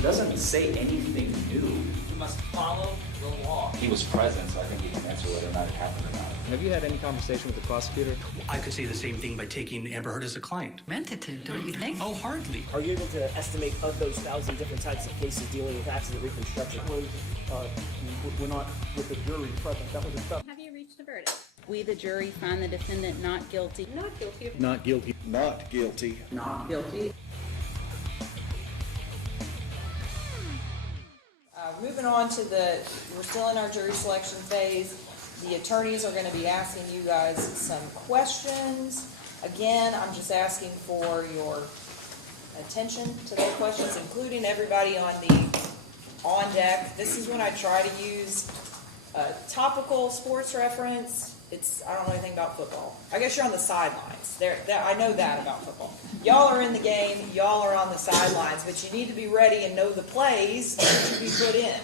It doesn't say anything new. You must follow the law. He was present, so I think he can answer whether or not it happened or not. Have you had any conversation with the prosecutor? I could say the same thing by taking Amber Heard as a client. Mentative, don't you think? Oh, hardly. Are you able to estimate of those 1,000 different types of cases dealing with accident reconstruction? We're not with the jury present. That was a tough. Have you reached a verdict? We, the jury, find the defendant not guilty. Not guilty. Not guilty. Not guilty. Not guilty. Moving on to we're still in our jury selection phase. The attorneys are going to be asking you guys some questions. Again, I'm just asking for your attention to those questions, including everybody on deck. This is when I try to use a topical sports reference. I don't know anything about football. I guess you're on the sidelines. I know that about football. Y'all are in the game. Y'all are on the sidelines, but you need to be ready and know the plays to be put in.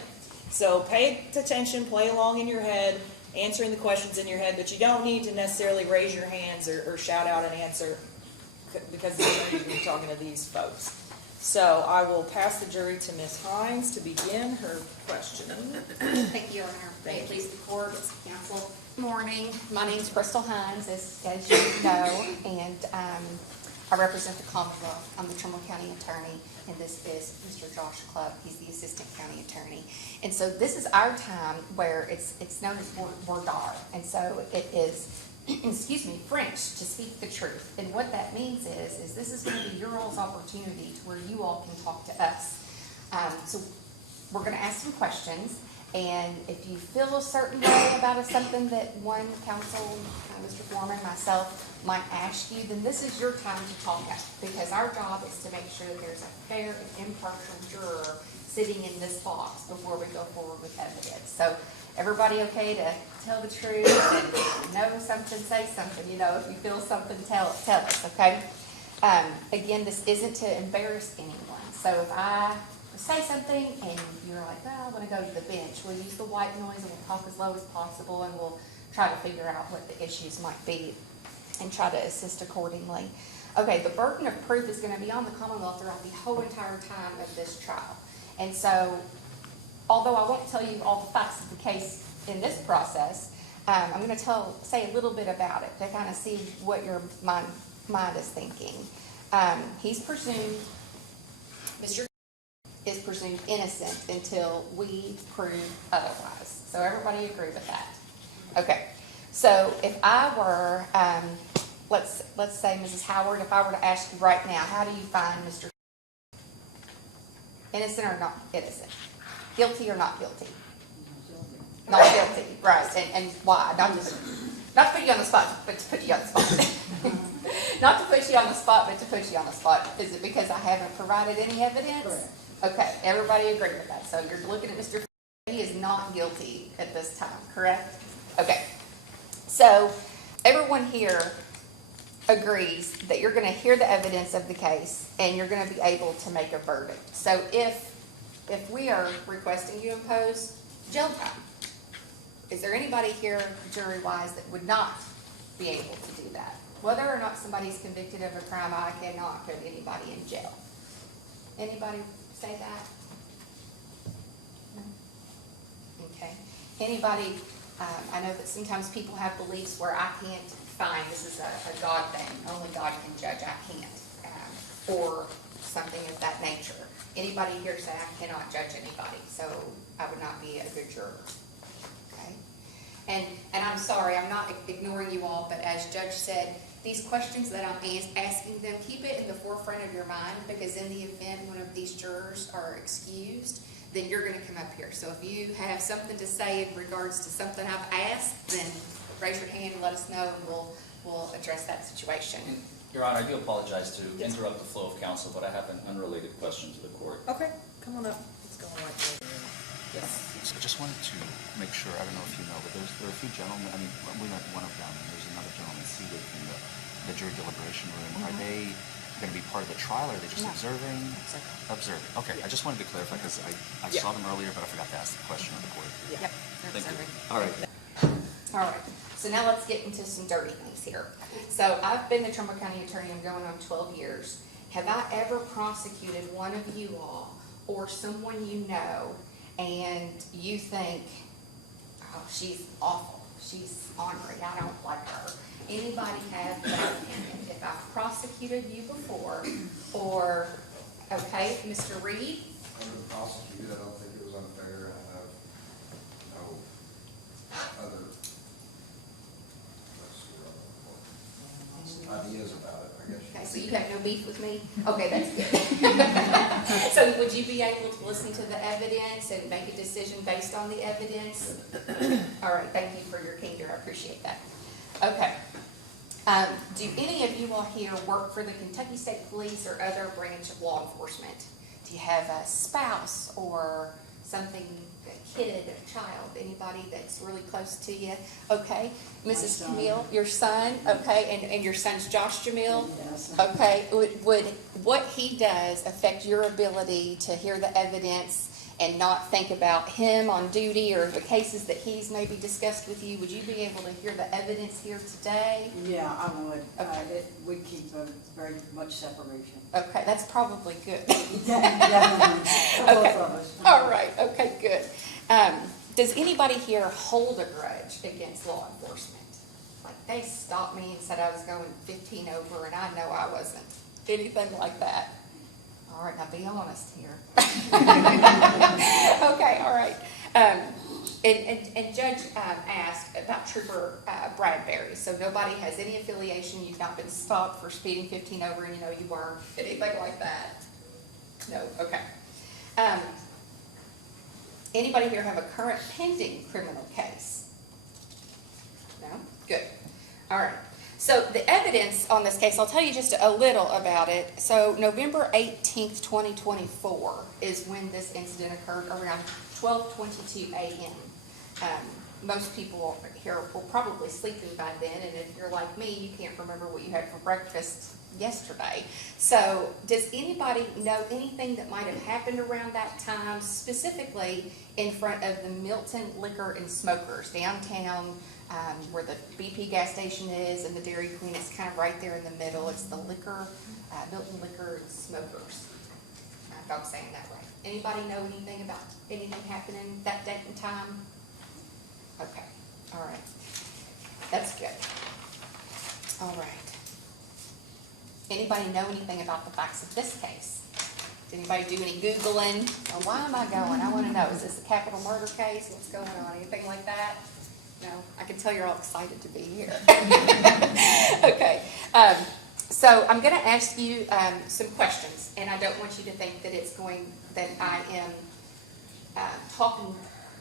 So pay attention, play along in your head, answering the questions in your head, but you don't need to necessarily raise your hands or shout out an answer because you're going to be talking to these folks. So I will pass the jury to Ms. Hines to begin her questioning. Thank you, Your Honor. May it please the court, counsel. Morning. My name is Crystal Hines, as you know, and I represent the Commonwealth. I'm the Trimble County Attorney, and this is Mr. Josh Clubb. He's the Assistant County Attorney. And so this is our time where it's known as voir dire, and so it is, excuse me, French to speak the truth. And what that means is this is going to be your all's opportunity to where you all can talk to us. So we're going to ask some questions. And if you feel a certain way about something that one counsel, Mr. Forman, myself, might ask you, then this is your time to talk up, because our job is to make sure that there's a fair and impartial juror sitting in this box before we go forward with evidence. So everybody okay to tell the truth? And know something, say something. You know, if you feel something, tell us, okay? Again, this isn't to embarrass anyone. So if I say something and you're like, well, I want to go to the bench, we'll use the white noise and we'll talk as low as possible, and we'll try to figure out what the issues might be and try to assist accordingly. Okay, the burden of proof is going to be on the Commonwealth throughout the whole entire time of this trial. And so, although I won't tell you all the facts of the case in this process, I'm going to say a little bit about it to kind of see what your mind is thinking. He's presumed, Mr. is presumed innocent until we prove otherwise. So everybody agree with that? Okay. So if I were, let's say, Mrs. Howard, if I were to ask you right now, how do you find Mr. innocent or not innocent? Guilty or not guilty? Not guilty, right? And why? Not to put you on the spot, but to put you on the spot. Not to put you on the spot, but to put you on the spot. Is it because I haven't provided any evidence? Correct. Okay, everybody agree with that. So you're looking at Mr. He is not guilty at this time, correct? Okay. So everyone here agrees that you're going to hear the evidence of the case and you're going to be able to make a verdict. So if we are requesting you impose jail time, is there anybody here, jury-wise, that would not be able to do that? Whether or not somebody's convicted of a crime, I cannot put anybody in jail. Anybody say that? No? Okay. Anybody, I know that sometimes people have beliefs where I can't find, this is a God thing, only God can judge, I can't, or something of that nature. Anybody here say I cannot judge anybody, so I would not be a good juror? Okay. And I'm sorry, I'm not ignoring you all, but as Judge said, these questions that I'm asking them, keep it in the forefront of your mind, because in the event one of these jurors are excused, then you're going to come up here. So if you have something to say in regards to something I've asked, then raise your hand and let us know, and we'll address that situation. Your Honor, I do apologize to interrupt the flow of counsel, but I have an unrelated question to the court. Okay, come on up. Let's go on right there. Yes. So I just wanted to make sure, I don't know if you know, but there are a few gentlemen, I mean, we met one of them, and there's another gentleman seated in the jury deliberation room. Mm-hmm. Are they going to be part of the trial, or are they just observing? Observing. Okay, I just wanted to clarify, because I saw them earlier, but I forgot to ask the question of the court. Yep. Thank you. All right. All right. So now let's get into some dirty things here. So I've been the Trimble County Attorney, I'm going on 12 years. Have I ever prosecuted one of you all or someone you know and you think, oh, she's awful, she's ornery, I don't like her. Anybody have that opinion? If I've prosecuted you before, or, okay, Mr. Reed? Under the prosecutor, I don't think it was unfair. I have no other ideas about it, I guess. Okay, so you have no beef with me? Okay, that's good. So would you be able to listen to the evidence and make a decision based on the evidence? All right, thank you for your candor, I appreciate that. Okay. Do any of you all here work for the Kentucky State Police or other branch of law enforcement? Do you have a spouse or something, a kid, a child, anybody that's really close to you? Okay, Mrs. Camille, your son, okay, and your son's Josh Jamil? Yes. Okay, would what he does affect your ability to hear the evidence and not think about him on duty or the cases that he's maybe discussed with you? Would you be able to hear the evidence here today? Yeah, I would. Okay. We keep a very much separation. Okay, that's probably good. Definitely. Both of us. All right, okay, good. Does anybody here hold a grudge against law enforcement? Like they stopped me and said I was going 15 over and I know I wasn't. Anything like that? All right, now be honest here. Okay, all right. And Judge asked about Trooper Bradbury. So nobody has any affiliation. You've not been stopped for speeding 15 over and you know you weren't. Anything like that? No, okay. Anybody here have a current pending criminal case? No? Good. All right. So the evidence on this case, I'll tell you just a little about it. So November 18th, 2024 is when this incident occurred around 12:22 a.m. Most people here were probably sleeping by then, and if you're like me, you can't remember what you had for breakfast yesterday. So does anybody know anything that might have happened around that time, specifically in front of the Milton Liquor and Smokers downtown, where the BP gas station is and the Dairy Queen? It's kind of right there in the middle. It's the liquor, Milton Liquor and Smokers. If I'm saying that right. Anybody know anything about anything happening that date and time? Okay, all right. That's good. All right. Anybody know anything about the facts of this case? Did anybody do any Googling? Oh, why am I going? I want to know. Is this a capital murder case? What's going on? Anything like that? No? I can tell you're all excited to be here. Okay. So I'm going to ask you some questions, and I don't want you to think that I am talking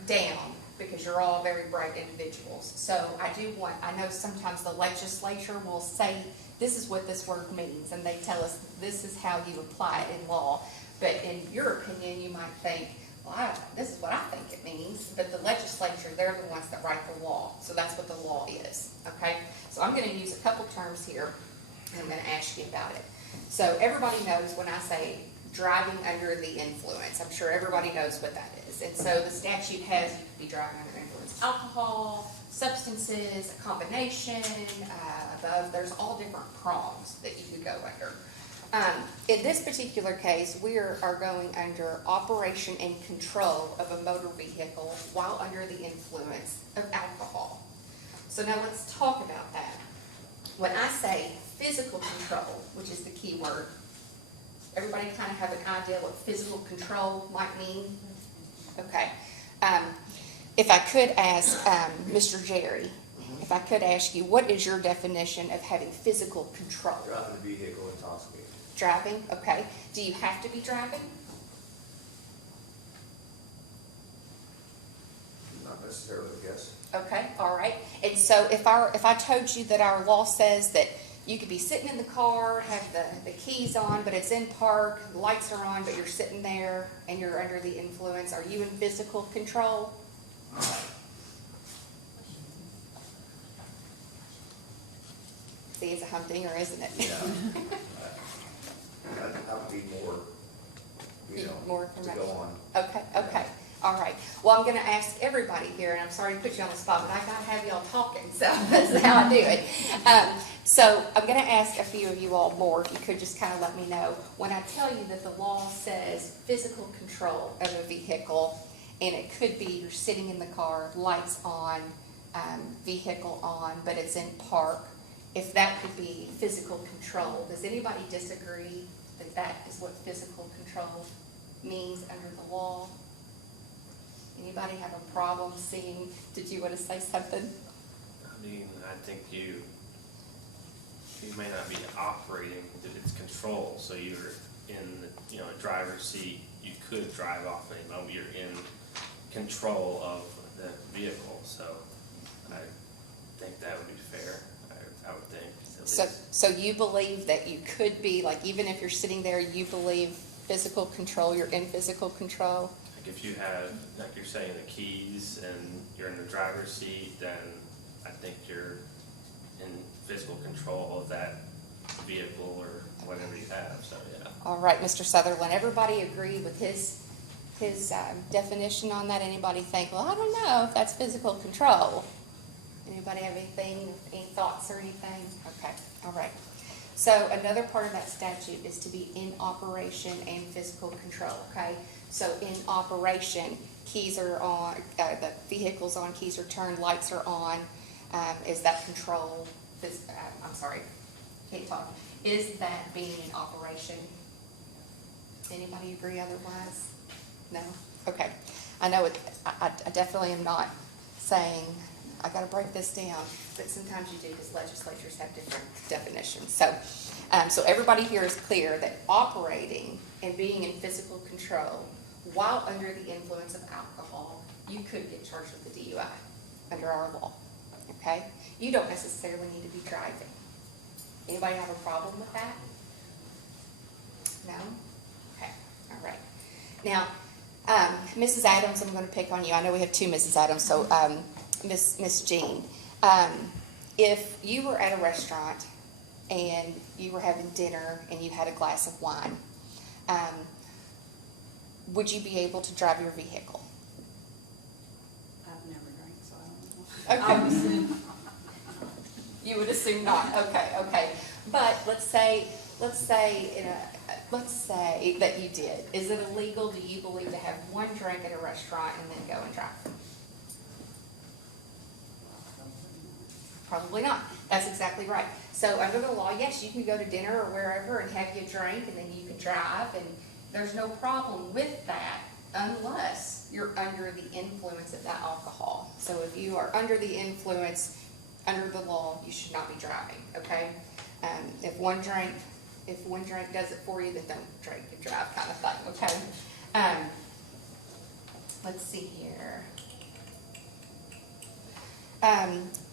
down, because you're all very bright individuals. So I know sometimes the legislature will say, this is what this word means, and they tell us this is how you apply it in law. But in your opinion, you might think, well, this is what I think it means, but the legislature, they're the ones that write the law. So that's what the law is, okay? So I'm going to use a couple terms here, and I'm going to ask you about it. So everybody knows when I say driving under the influence. I'm sure everybody knows what that is. And so the statute has, you could be driving under the influence of alcohol, substances, a combination, above. There's all different prongs that you could go under. In this particular case, we are going under operation and control of a motor vehicle while under the influence of alcohol. So now let's talk about that. When I say physical control, which is the key word, everybody kind of have an idea what physical control might mean? Okay. If I could ask Mr. Jerry, if I could ask you, what is your definition of having physical control? Driving a vehicle intoxicated. Driving, okay. Do you have to be driving? Not necessarily, I guess. Okay, all right. And so if I told you that our law says that you could be sitting in the car, have the keys on, but it's in park, the lights are on, but you're sitting there and you're under the influence, are you in physical control? See, it's a humdinger, isn't it? Yeah. That would be more, More to go on. Okay. All right. Well, I'm going to ask everybody here, and I'm sorry to put you on the spot, but I got to have y'all talking, so that's how I do it. So I'm going to ask a few of you all more, if you could just kind of let me know. When I tell you that the law says physical control of a vehicle, and it could be you're sitting in the car, lights on, vehicle on, but it's in park, if that could be physical control, does anybody disagree that that is what physical control means under the law? Anybody have a problem seeing, did you want to say something? I mean, I think you may not be operating, it's control, so you're in, a driver's seat, you could drive off any moment, you're in control of the vehicle, so I think that would be fair, I would think. So you believe that you could be, like, even if you're sitting there, you believe physical control, you're in physical control? Like if you have, like you're saying, the keys and you're in the driver's seat, then I think you're in physical control of that vehicle or whatever you have, so yeah. All right, Mr. Sutherland, everybody agree with his definition on that? Anybody think, well, I don't know if that's physical control? Anybody have anything, any thoughts or anything? Okay, all right. So another part of that statute is to be in operation and physical control, okay? So in operation, keys are on, the vehicle's on, keys are turned, lights are on. Is that control, I'm sorry, can't talk. Is that being in operation? Anybody agree otherwise? No? Okay. I know it, I definitely am not saying, I gotta break this down, but sometimes you do because legislatures have different definitions. So everybody here is clear that operating and being in physical control while under the influence of alcohol, you could get charged with a DUI under our law, okay? You don't necessarily need to be driving. Anybody have a problem with that? No? Okay, all right. Now, Mrs. Adams, I'm going to pick on you. I know we have two Mrs. Adams, so Miss Jean, if you were at a restaurant and you were having dinner and you had a glass of wine, would you be able to drive your vehicle? I've never drank, so I don't know. Okay. I would assume. You would assume not. Okay. But let's say that you did. Is it illegal, do you believe, to have one drink at a restaurant and then go and drive? Probably not. That's exactly right. So under the law, yes, you can go to dinner or wherever and have your drink and then you can drive, and there's no problem with that unless you're under the influence of that alcohol. So if you are under the influence, under the law, you should not be driving, okay? If one drink does it for you, then don't drink and drive, kind of thing, okay? Let's see here.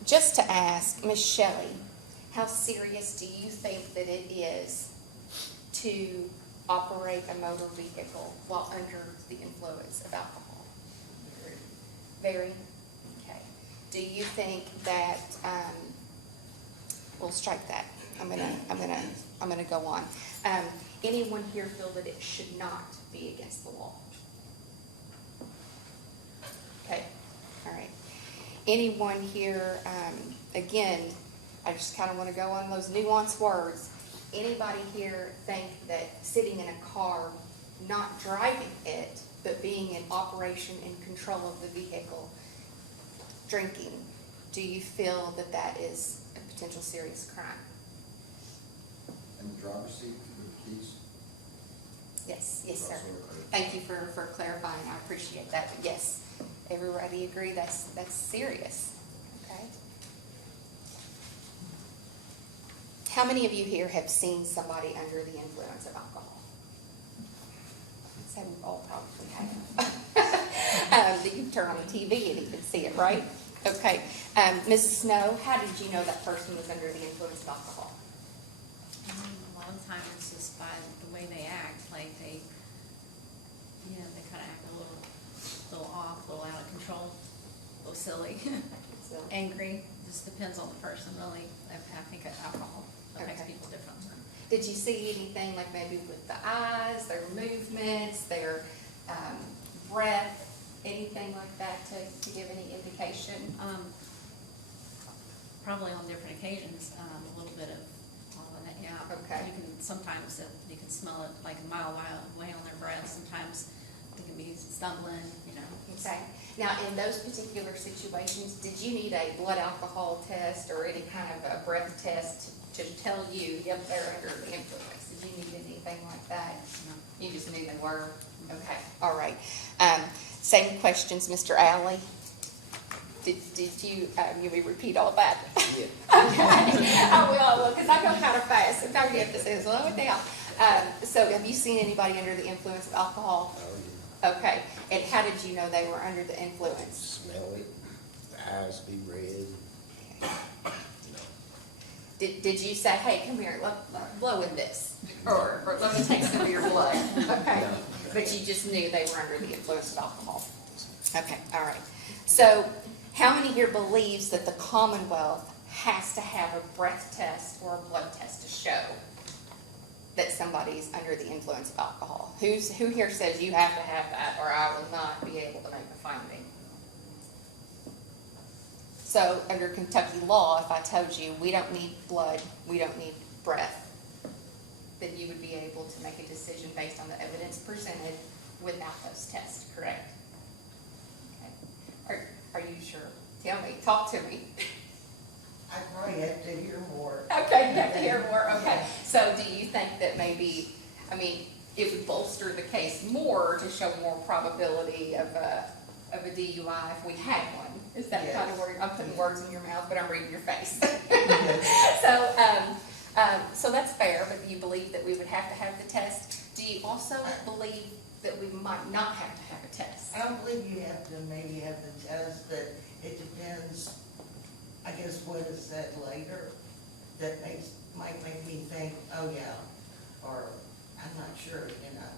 Just to ask, Miss Shelley, how serious do you think that it is to operate a motor vehicle while under the influence of alcohol? Very? Okay. Do you think that, we'll strike that. I'm gonna go on. Anyone here feel that it should not be against the law? Okay, all right. Anyone here, again, I just kind of want to go on those nuanced words. Anybody here think that sitting in a car, not driving it, but being in operation and control of the vehicle, drinking, do you feel that that is a potential serious crime? In the driver's seat with the keys? Yes, sir. Thank you for clarifying. I appreciate that. But yes, everybody agree that's serious. Okay. How many of you here have seen somebody under the influence of alcohol? I'd say we all probably have. You can turn on the TV and you can see it, right? Okay. Mrs. Snow, how did you know that person was under the influence of alcohol? A lot of times it's just by the way they act, like they kind of act a little off, a little out of control, a little silly, angry. Just depends on the person, really. I think alcohol affects people differently. Did you see anything like maybe with the eyes, their movements, their breath? anything like that to give any indication? Probably on different occasions, a little bit of all of that, yeah. Okay. You can, sometimes you can smell it like a mile away on their breath, sometimes they can be stumbling, you know. Okay. Now, in those particular situations, did you need a blood alcohol test or any kind of a breath test to tell you, yep, they're under the influence? Did you need anything like that? No. You just knew they were? Okay, all right. Same questions, Mr. Alley. Did you, you may repeat all that? Yeah. Okay, I will, because I go kind of fast. Sometimes you have to say, slow it down. So have you seen anybody under the influence of alcohol? Oh, Okay, and how did you know they were under the influence? Smell it, the eyes be red. Did you say, hey, come here, blow in this, or let me take some of your blood? Okay, but you just knew they were under the influence of alcohol. Okay, all right. So how many here believes that the Commonwealth has to have a breath test or a blood test to show that somebody's under the influence of alcohol? Who here says you have to have that or I will not be able to make a finding? So under Kentucky law, if I told you we don't need blood, we don't need breath, then you would be able to make a decision based on the evidence presented without those tests, correct? Okay. Are you sure? Tell me, talk to me. I probably have to hear more. Okay, you have to hear more, okay. So do you think that maybe, I mean, it would bolster the case more to show more probability of a DUI if we had one? Is that kind of where, I'm putting words in your mouth, but I'm reading your face. So that's fair, but you believe that we would have to have the test. Do you also believe that we might not have to have a test? I don't believe you have to maybe have the test, but it depends, I guess, what is said later that might make me think, oh yeah, or I'm not sure, you know,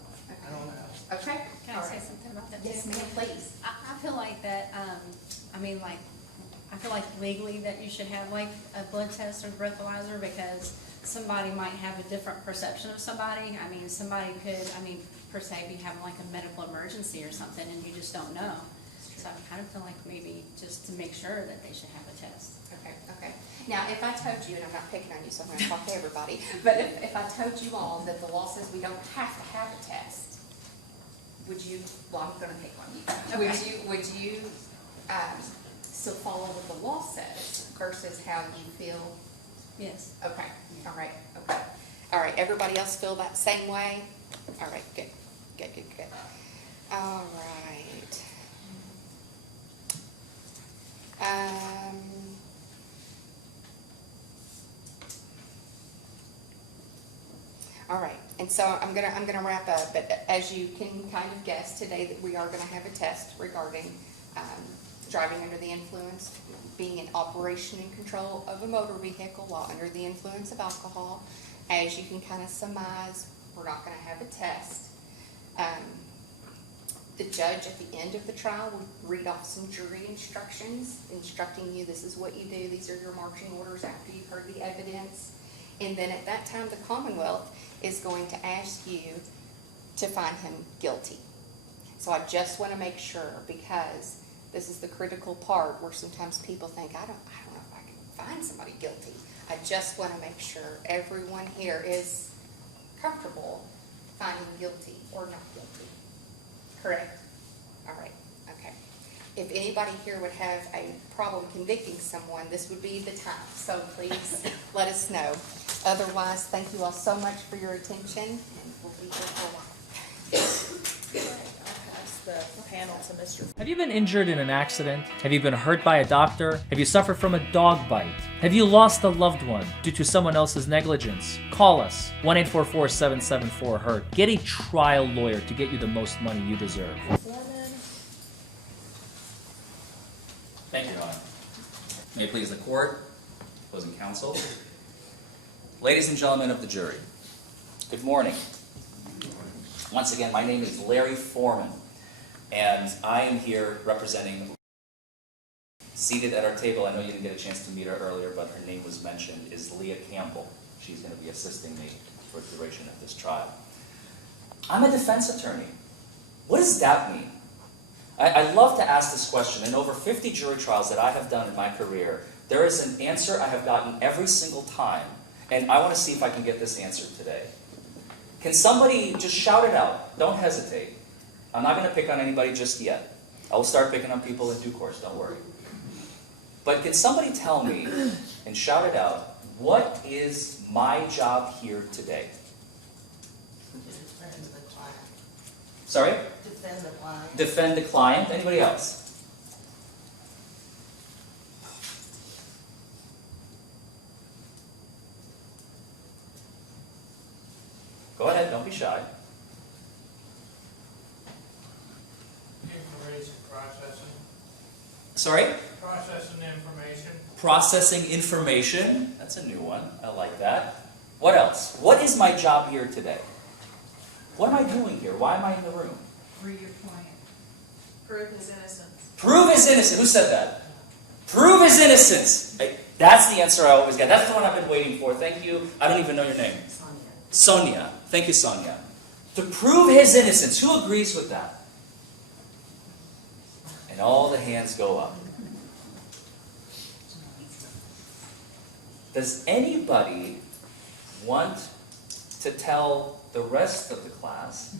I don't know. Okay. Can I say something about that? Yes, too? ma'am, please. I feel like that, I feel like legally that you should have like a blood test or breathalyzer because somebody might have a different perception of somebody. I mean, somebody could, per se, be having like a medical emergency or something and you just don't know. So I kind of feel like maybe just to make sure that they should have a test. Okay. Now, if I told you, and I'm not picking on you, so I'm gonna talk to everybody, but if I told you all that the law says we don't have to have a test, would you, well, I'm gonna pick on you. Okay. Would you still follow what the law says versus how you feel? Yes. Okay, all right, okay. All right, everybody else feel that same way? All right, good. All right. All right, and so I'm gonna wrap up, but as you can kind of guess today that we are gonna have a test regarding driving under the influence, being in operation and control of a motor vehicle while under the influence of alcohol. As you can kind of surmise, we're not gonna have a test. The judge at the end of the trial will read off some jury instructions, instructing you this is what you do, these are your marching orders after you've heard the evidence. And then at that time, the Commonwealth is going to ask you to find him guilty. So I just want to make sure, because this is the critical part where sometimes people think, I don't know if I can find somebody guilty. I just want to make sure everyone here is comfortable finding guilty or not guilty. Correct? All right, okay. If anybody here would have a problem convicting someone, this would be the time. So please let us know. Otherwise, thank you all so much for your attention, and we'll be here for a while. I'll pass the panel to Mr. Have you been injured in an accident? Have you been hurt by a doctor? Have you suffered from a dog bite? Have you lost a loved one due to someone else's negligence? Call us, 1-844-774-HURT. Get a trial lawyer to get you the most money you deserve. Forman. Thank you, Your Honor. May it please the court, opposing counsel. Ladies and gentlemen of the jury, good morning. Once again, my name is Larry Forman, and I am here representing, seated at our table, I know you didn't get a chance to meet her earlier, but her name was mentioned, is Leah Campbell. She's going to be assisting me for the duration of this trial. I'm a defense attorney. What does that mean? I love to ask this question. In over 50 jury trials that I have done in my career, there is an answer I have gotten every single time, and I want to see if I can get this answer today. Can somebody just shout it out? Don't hesitate. I'm not going to pick on anybody just yet. I will start picking on people in due course, don't worry. But can somebody tell me, and shout it out, what is my job here today? Defend the client. Sorry? Defend the client. Defend the client. Anybody else? Go ahead, don't be shy. Information processing. Sorry? Processing information. Processing information. That's a new one. I like that. What else? What is my job here today? What am I doing here? Why am I in the room? Free your client. Prove his innocence. Prove his innocence. Who said that? Prove his innocence. Hey, that's the answer I always get. That's the one I've been waiting for. Thank you. I don't even know your name. Sonia. Thank you, Sonia. To prove his innocence. Who agrees with that? And all the hands go up. Does anybody want to tell the rest of the class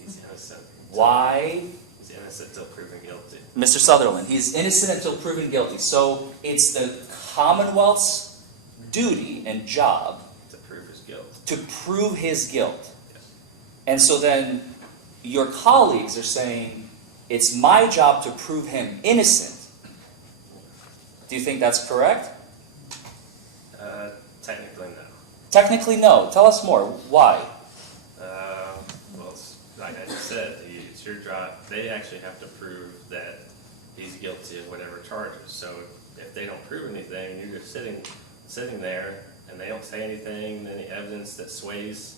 He's innocent. why? He's innocent until proven guilty. Mr. Sutherland, he's innocent until proven guilty. So it's the Commonwealth's duty and job To prove his guilt. to prove his guilt. Yes. And so then your colleagues are saying, it's my job to prove him innocent. Do you think that's correct? Technically, no. Technically, no. Tell us more. Why? Well, it's, like I just said, it's your job. They actually have to prove that he's guilty of whatever charges. So if they don't prove anything, you're just sitting there, and they don't say anything, any evidence that sways,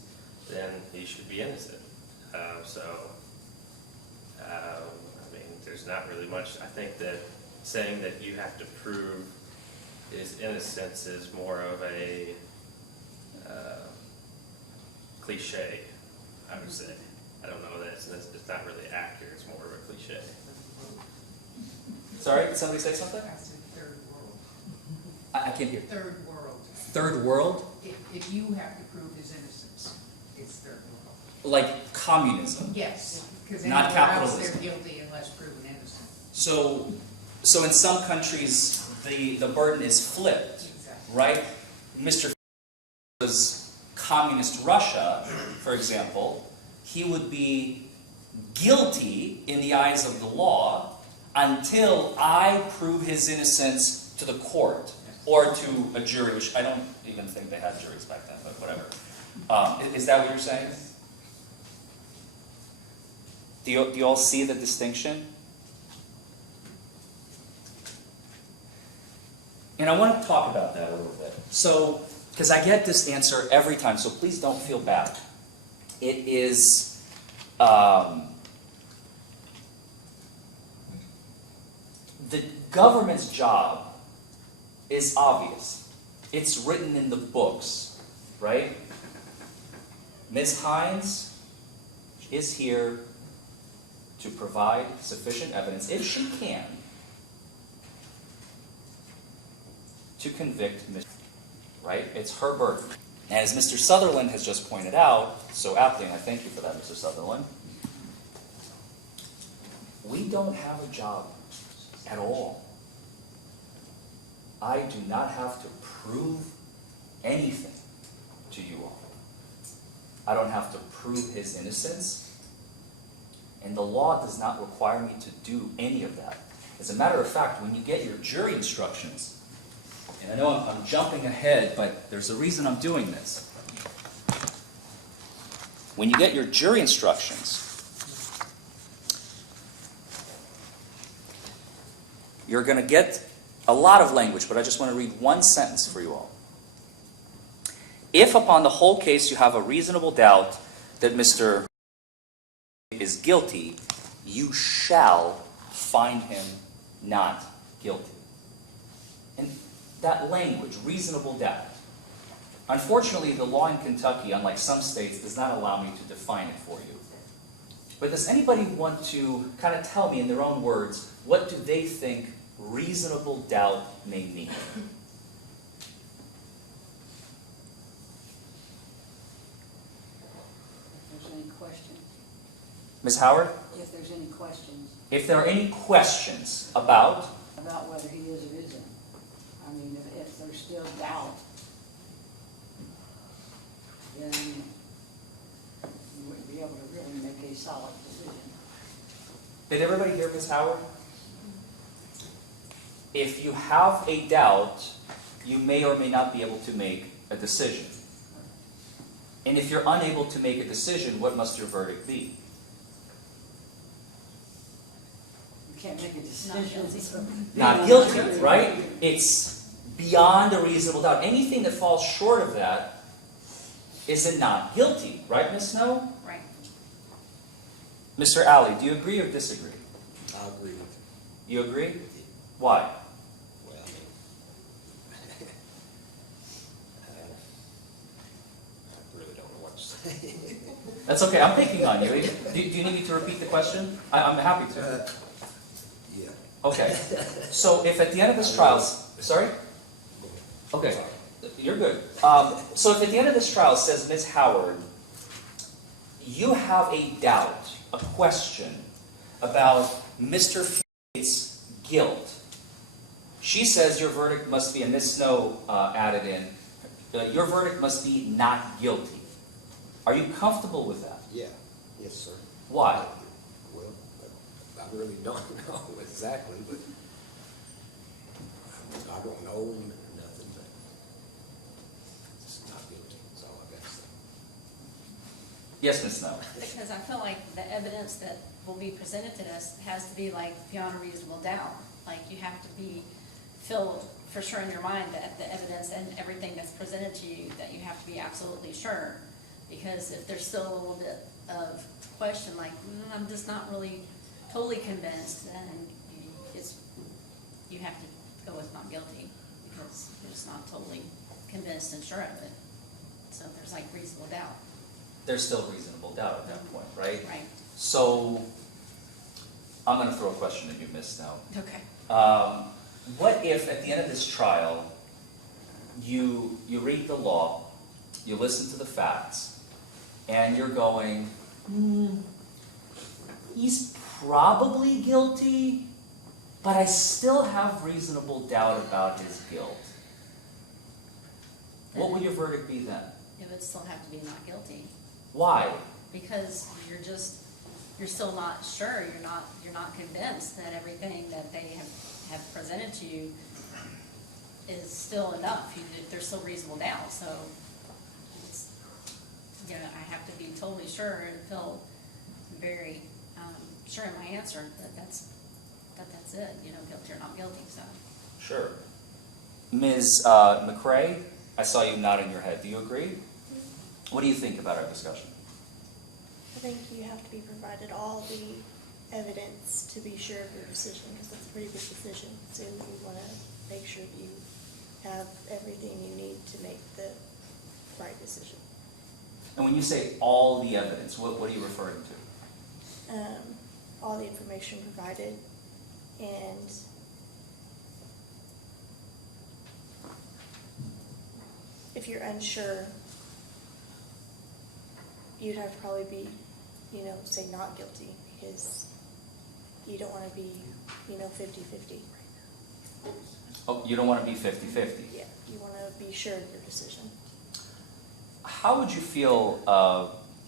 then he should be innocent. I mean, there's not really much. I think that saying that you have to prove his innocence is more of a cliche, I would say. I don't know that it's not really accurate. It's more of a cliche. Sorry, did somebody say something? I said third world. I can't hear. Third world. Third world? If you have to prove his innocence, it's third world. Like communism? Yes, because Not anywhere else capitalism. they're guilty unless proven innocent. So in some countries, the burden is flipped, Exactly. right? Mr. was communist Russia, for example, he would be guilty in the eyes of the law until I prove his innocence to the court or to a jury, which I don't even think they had juries back then, but whatever. Is that what you're saying? Do you all see the distinction? And I want to talk about that a little bit. So, because I get this answer every time, so please don't feel bad. It is, the government's job is obvious. It's written in the books, right? Ms. Hines is here to provide sufficient evidence, if she can, to convict Mr. Right? It's her burden. And as Mr. Sutherland has just pointed out, so aptly, and I thank you for that, Mr. Sutherland, we don't have a job at all. I do not have to prove anything to you all. I don't have to prove his innocence, and the law does not require me to do any of that. As a matter of fact, when you get your jury instructions, and I know I'm jumping ahead, but there's a reason I'm doing this. When you get your jury instructions, you're going to get a lot of language, but I just want to read one sentence for you all. If upon the whole case you have a reasonable doubt that Mr. is guilty, you shall find him not guilty. And that language, reasonable doubt. Unfortunately, the law in Kentucky, unlike some states, does not allow me to define it for you. But does anybody want to kind of tell me in their own words, what do they think reasonable doubt may mean? If there's any questions. Ms. Howard? If there's any questions If there are any questions about, about whether he is or isn't. I mean, if there's still doubt, then you wouldn't be able to really make a solid decision. did everybody hear Ms. Howard? If you have a doubt, you may or may not be able to make a decision. And if you're unable to make a decision, what must your verdict be? You can't make a decision. Not guilty, right? It's beyond a reasonable doubt. Anything that falls short of that is a not guilty, right, Ms. Snow? Right. Mr. Alley, do you agree or disagree? I agree with You agree? Why? you. Well, I really don't know what to say. That's okay, I'm picking on you. Do you need me to repeat the question? I'm happy to. Yeah. Okay. So if at the end of this trial, sorry? Okay, you're good. So if at the end of this trial says, Ms. Howard, you have a doubt, a question about Mr. Fate's guilt. She says your verdict must be, and Ms. Snow added in, your verdict must be not guilty. Are you comfortable with that? Yeah. Yes, sir. Why? Well, I really don't know exactly, but I don't know nothing, but it's not guilty. That's all I got to say. Yes, Ms. Snow. Because I feel like the evidence that will be presented to us has to be like beyond a reasonable doubt. Like you have to feel for sure in your mind that the evidence and everything that's presented to you, that you have to be absolutely sure. Because if there's still a little bit of question, like, I'm just not really totally convinced, then you have to go with not guilty, because you're just not totally convinced and sure of it. So there's like reasonable doubt. There's still reasonable doubt at that point, right? Right. So, I'm going to throw a question at you, Ms. Snow. Okay. What if at the end of this trial, you read the law, you listen to the facts, and you're going, he's probably guilty, but I still have reasonable doubt about his guilt. What would your verdict be then? It would still have to be not guilty. Why? Because you're still not sure, you're not convinced that everything that they have presented to you is still enough. There's still reasonable doubt, so it's, I have to be totally sure and feel very sure in my answer that that's it, guilty or not guilty, so. Sure. Ms. McCrae, I saw you nodding your head. Do you agree? What do you think about our discussion? I think you have to be provided all the evidence to be sure of your decision, because that's a pretty big decision. So you want to make sure that you have everything you need to make the right decision. And when you say all the evidence, what are you referring to? All the information provided, and if you're unsure, you'd have to probably be, say not guilty, because you don't want to be, 50-50. Oh, you don't want to be 50-50. Yeah, you want to be sure of your decision. How would you feel,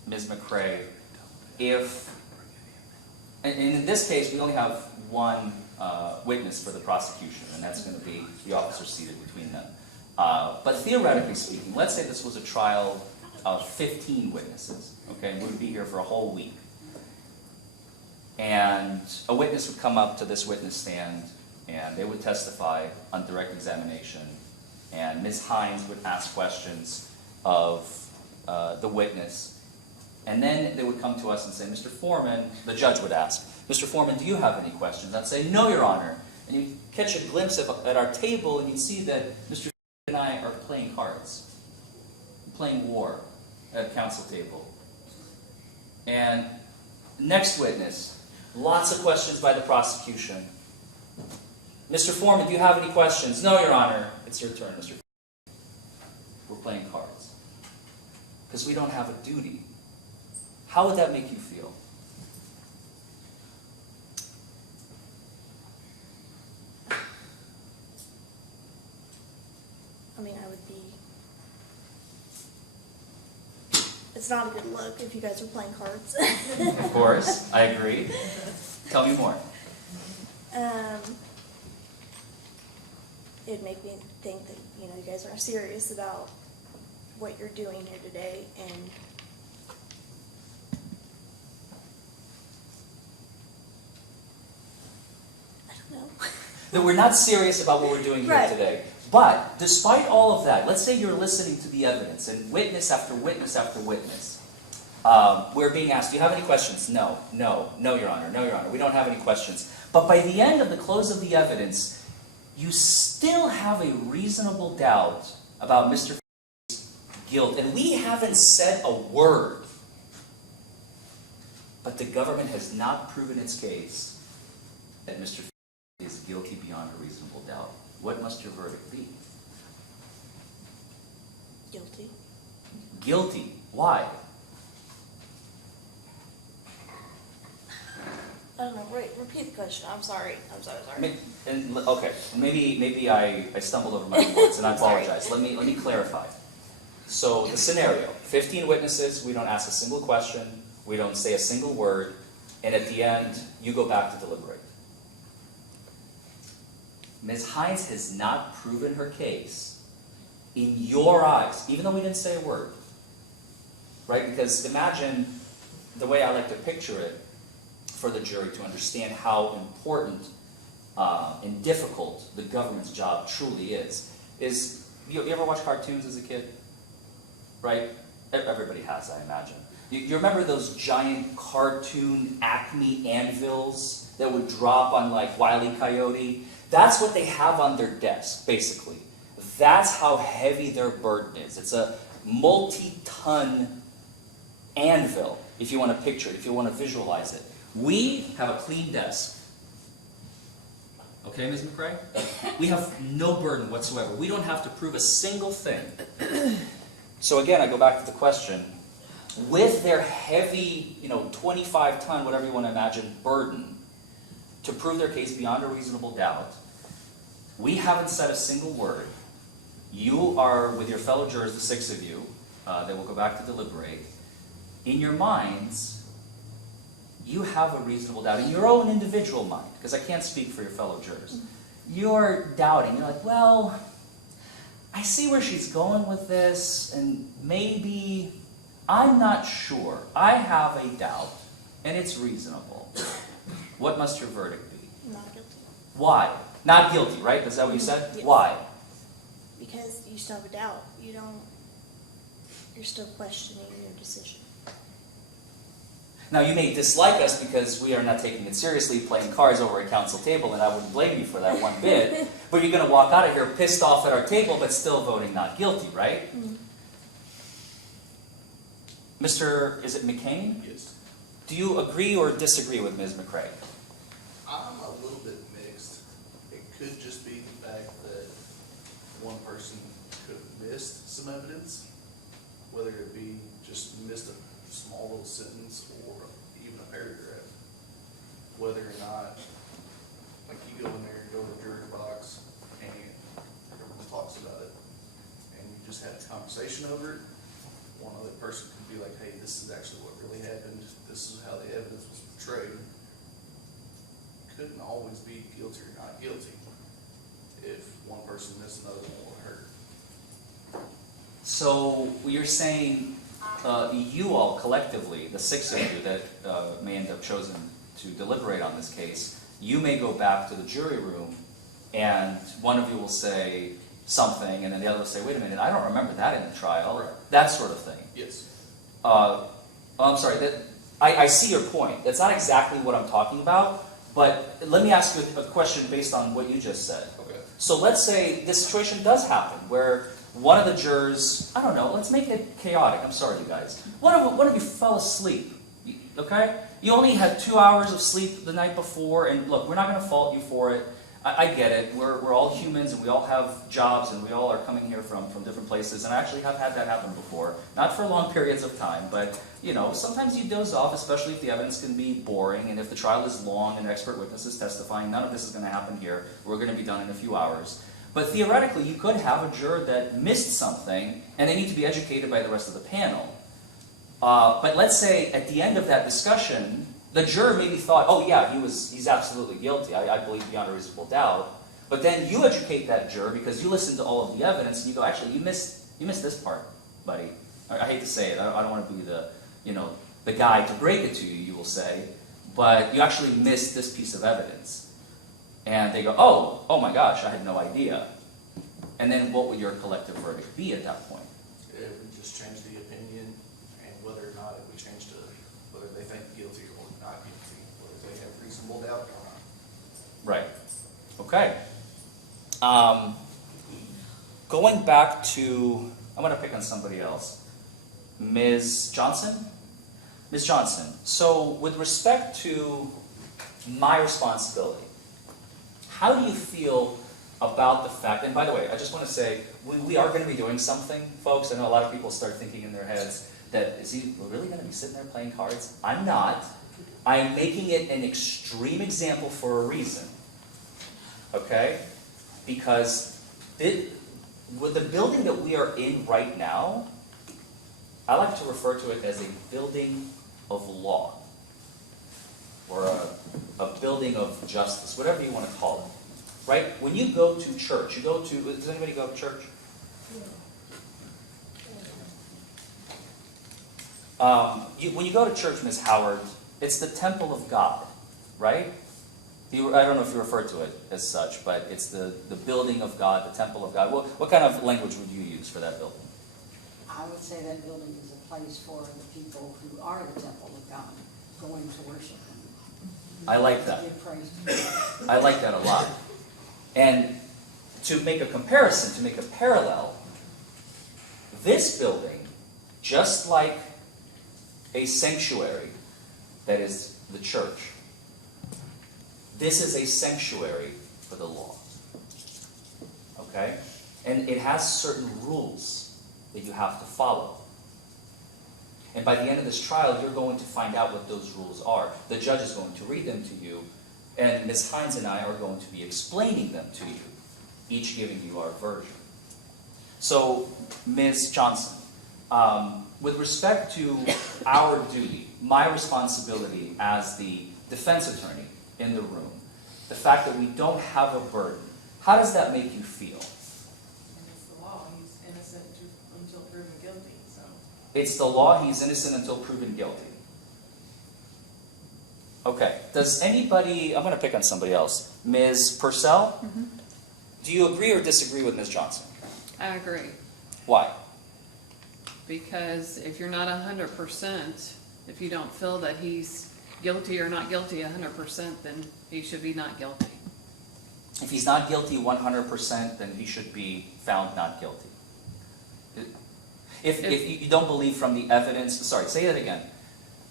Ms. McCrae, if, and in this case, we only have one witness for the prosecution, and that's going to be the officer seated between them. But theoretically speaking, let's say this was a trial of 15 witnesses, okay, and we would be here for a whole week. And a witness would come up to this witness stand, and they would testify on direct examination, and Ms. Hines would ask questions of the witness. And then they would come to us and say, Mr. Forman, the judge would ask, Mr. Forman, do you have any questions? I'd say, no, Your Honor. And you'd catch a glimpse at our table, and you'd see that Mr. and I are playing cards, playing war at a council table. And Next witness. Lots of questions by the prosecution. Mr. Forman, do you have any questions? No, Your Honor. It's your turn, Mr. Forman. We're playing cards. Because we don't have a duty. How would that make you feel? I mean, I would be, it's not a good look if you guys are playing cards. Of course, I agree. Tell me more. It'd make me think that, you know, you guys aren't serious about what you're doing here today, and I don't know. That we're not serious about what we're doing here Right. today. But, despite all of that, let's say you're listening to the evidence, and witness after witness after witness, we're being asked, do you have any questions? No, no, no, Your Honor, no, Your Honor, we don't have any questions. But by the end of the close of the evidence, you still have a reasonable doubt about Mr. guilt, and we haven't said a word. But the government has not proven its case that Mr. is guilty beyond a reasonable doubt. What must your verdict be? Guilty. Guilty. Why? I don't know. Repeat the question. I'm sorry. Sorry. Okay, maybe I stumbled over my words, and I Sorry. apologize. Let me clarify. So the scenario: 15 witnesses. We don't ask a single question. We don't say a single word, and at the end, you go back to deliberate. Ms. Hines has not proven her case in your eyes, even though we didn't say a word. Right? Because imagine the way I like to picture it for the jury to understand how important and difficult the government's job truly is. You ever watch cartoons as a kid? Right? Everybody has, I imagine. You remember those giant cartoon Acme anvils that would drop on like Wile E. Coyote? That's what they have on their desk, basically. That's how heavy their burden is. It's a multi-ton anvil, if you want to picture it, if you want to visualize it. We have a clean desk. Okay, Ms. McRae? We have no burden whatsoever. We don't have to prove a single thing. So again, I go back to the question. With their heavy, 25-ton, whatever you want to imagine, burden, to prove their case beyond a reasonable doubt, we haven't said a single word. You are, with your fellow jurors, the 6 of you, that will go back to deliberate. In your minds, you have a reasonable doubt, in your own individual mind, because I can't speak for your fellow jurors. You're doubting. You're like, well, I see where she's going with this, and maybe, I'm not sure. I have a doubt, and it's reasonable. What must your verdict be? Not guilty. Why? Not guilty, right? Is that what you said? Yes. Why? Because you still have a doubt. You're still questioning your decision. Now, you may dislike us because we are not taking it seriously, playing cards over a council table, and I wouldn't blame you for that one bit. But you're going to walk out of here pissed off at our table, but still voting not guilty, right? Mm-hmm. Mr. Is it McCain? Yes. Do you agree or disagree with Ms. McRae? I'm a little bit mixed. It could just be the fact that one person could have missed some evidence, whether it be just missed a small little sentence or even a paragraph. Whether or not, like you go in there, you go to the jury box, and everyone talks about it, and you just had a conversation over it. One other person could be like, hey, this is actually what really happened. This is how the evidence was portrayed. Couldn't always be guilty or not guilty. If one person missed, another one will hurt. So you're saying you all collectively, the 6 of you that may end up chosen to deliberate on this case, you may go back to the jury room and one of you will say something and then the other will say, wait a minute, I don't remember that in the trial. Right. That sort of thing. Yes. I'm sorry, I see your point. That's not exactly what I'm talking about, but let me ask you a question based on what you just said. Okay. So let's say this situation does happen where one of the jurors, I don't know, let's make it chaotic. I'm sorry, you guys. One of you fell asleep okay? You only had 2 hours of sleep the night before, and look, we're not going to fault you for it. I get it. We're all humans, and we all have jobs, and we all are coming here from different places, and I actually have had that happen before. Not for long periods of time, but, you know, sometimes you doze off, especially if the evidence can be boring, and if the trial is long and expert witnesses testifying. None of this is going to happen here. We're going to be done in a few hours. But theoretically, you could have a juror that missed something, and they need to be educated by the rest of the panel. But let's say at the end of that discussion, the juror maybe thought, oh yeah, he's absolutely guilty, I believe beyond a reasonable doubt. But then you educate that juror because you listen to all of the evidence, and you go, actually, you missed this part, buddy. I hate to say it, I don't want to be the guy to break it to you, you will say, but you actually missed this piece of evidence. And they go, oh my gosh, I had no idea. And then what would your collective verdict be at that point? It would just change the opinion, and whether or not it would change to whether they think guilty or not guilty, whether they have reasonable doubt or not. Right. Okay. Going back to, I'm going to pick on somebody else. Ms. Johnson? Ms. Johnson, so with respect to my responsibility, how do you feel about the fact, and by the way, I just want to say, we are going to be doing something, folks. I know a lot of people start thinking in their heads that, is he really going to be sitting there playing cards? I'm not. I am making it an extreme example for a reason. Okay? Because with the building that we are in right now, I like to refer to it as a building of law, or a building of justice, whatever you want to call it. Right? When you go to church, does anybody go to church? When you go to church, Ms. Howard, it's the temple of God, right? I don't know if you refer to it as such, but it's the building of God, the temple of God. What kind of language would you use for that building? I would say that building is a place for the people who are the temple of God, going to worship Him. I like that. Give praise to God. I like that a lot. And to make a comparison, to make a parallel, this building, just like a sanctuary that is the church, this is a sanctuary for the law. Okay? And it has certain rules that you have to follow. And by the end of this trial, you're going to find out what those rules are. The judge is going to read them to you, and Ms. Hines and I are going to be explaining them to you, each giving you our version. So, Ms. Johnson, with respect to our duty, my responsibility as the defense attorney in the room, the fact that we don't have a burden, how does that make you feel? It's the law. He's innocent until proven guilty. So It's the law. He's innocent until proven guilty. Okay. Does anybody, I'm going to pick on somebody else. Ms. Purcell, do you agree or disagree with Ms. Johnson? I agree. Why? Because if you're not 100%, if you don't feel that he's guilty or not guilty 100%, then he should be not guilty. If he's not guilty 100%, then he should be found not guilty. If you don't believe from the evidence, sorry, say that again.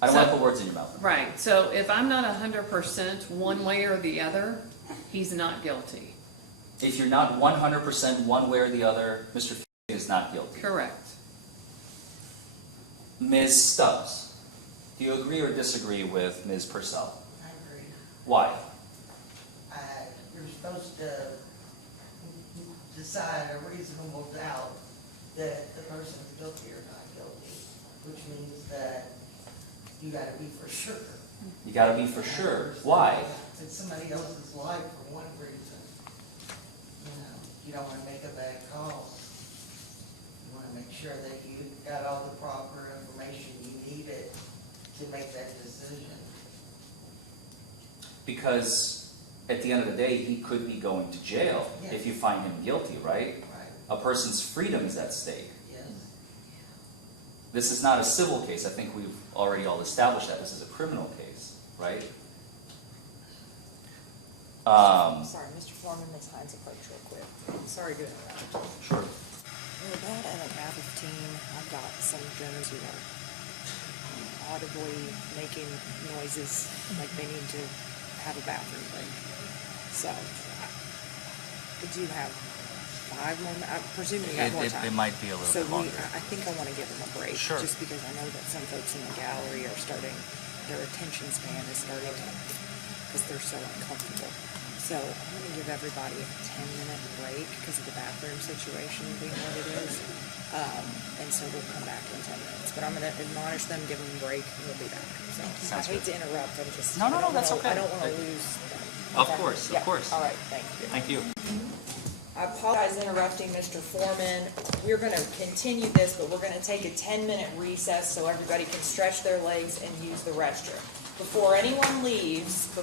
I don't want to put words in your mouth. Right. So if I'm not 100% one way or the other, he's not guilty. If you're not 100% one way or the other, Mr. is not guilty. Correct. Ms. Stubbs, do you agree or disagree with Ms. Purcell? I agree. Why? You're supposed to decide a reasonable doubt that the person is guilty or not guilty, which means that you gotta be for sure. You got to be for sure. Why? It's somebody else's life for one reason. You don't want to make a bad call. You want to make sure that you've got all the proper information you needed to make that decision. Because at the end of the day, he could be going to jail if you find him guilty, right? Right. A person's freedom is at stake. Yes. This is not a civil case. I think we've already all established that. This is a criminal case, right? Sorry, Mr. Forman, Ms. Hines approach real quick. Sorry to interrupt. Sure. With that and an out of team, I've got some jurors who are audibly making noises like they need to have a bathroom break. So, would you have 5 more, I'm presuming you have more time. It might be a little So bit longer. I think I want to give them a break. Sure. Just because I know that some folks in the gallery are starting, their attention span is starting to, because they're so uncomfortable. So I'm going to give everybody a 10-minute break because of the bathroom situation being what it is. And so we'll come back in 10 minutes. But I'm going to admonish them, give them a break, and we'll be back. So I Sounds hate good. to interrupt, I'm just. No, that's I okay. don't want to lose them. Of Okay? course, Yeah. of course. All right, thank you. Thank you. I apologize interrupting Mr. Forman. We're going to continue this, but we're going to take a 10-minute recess so everybody can stretch their legs and use the restroom. Before anyone leaves,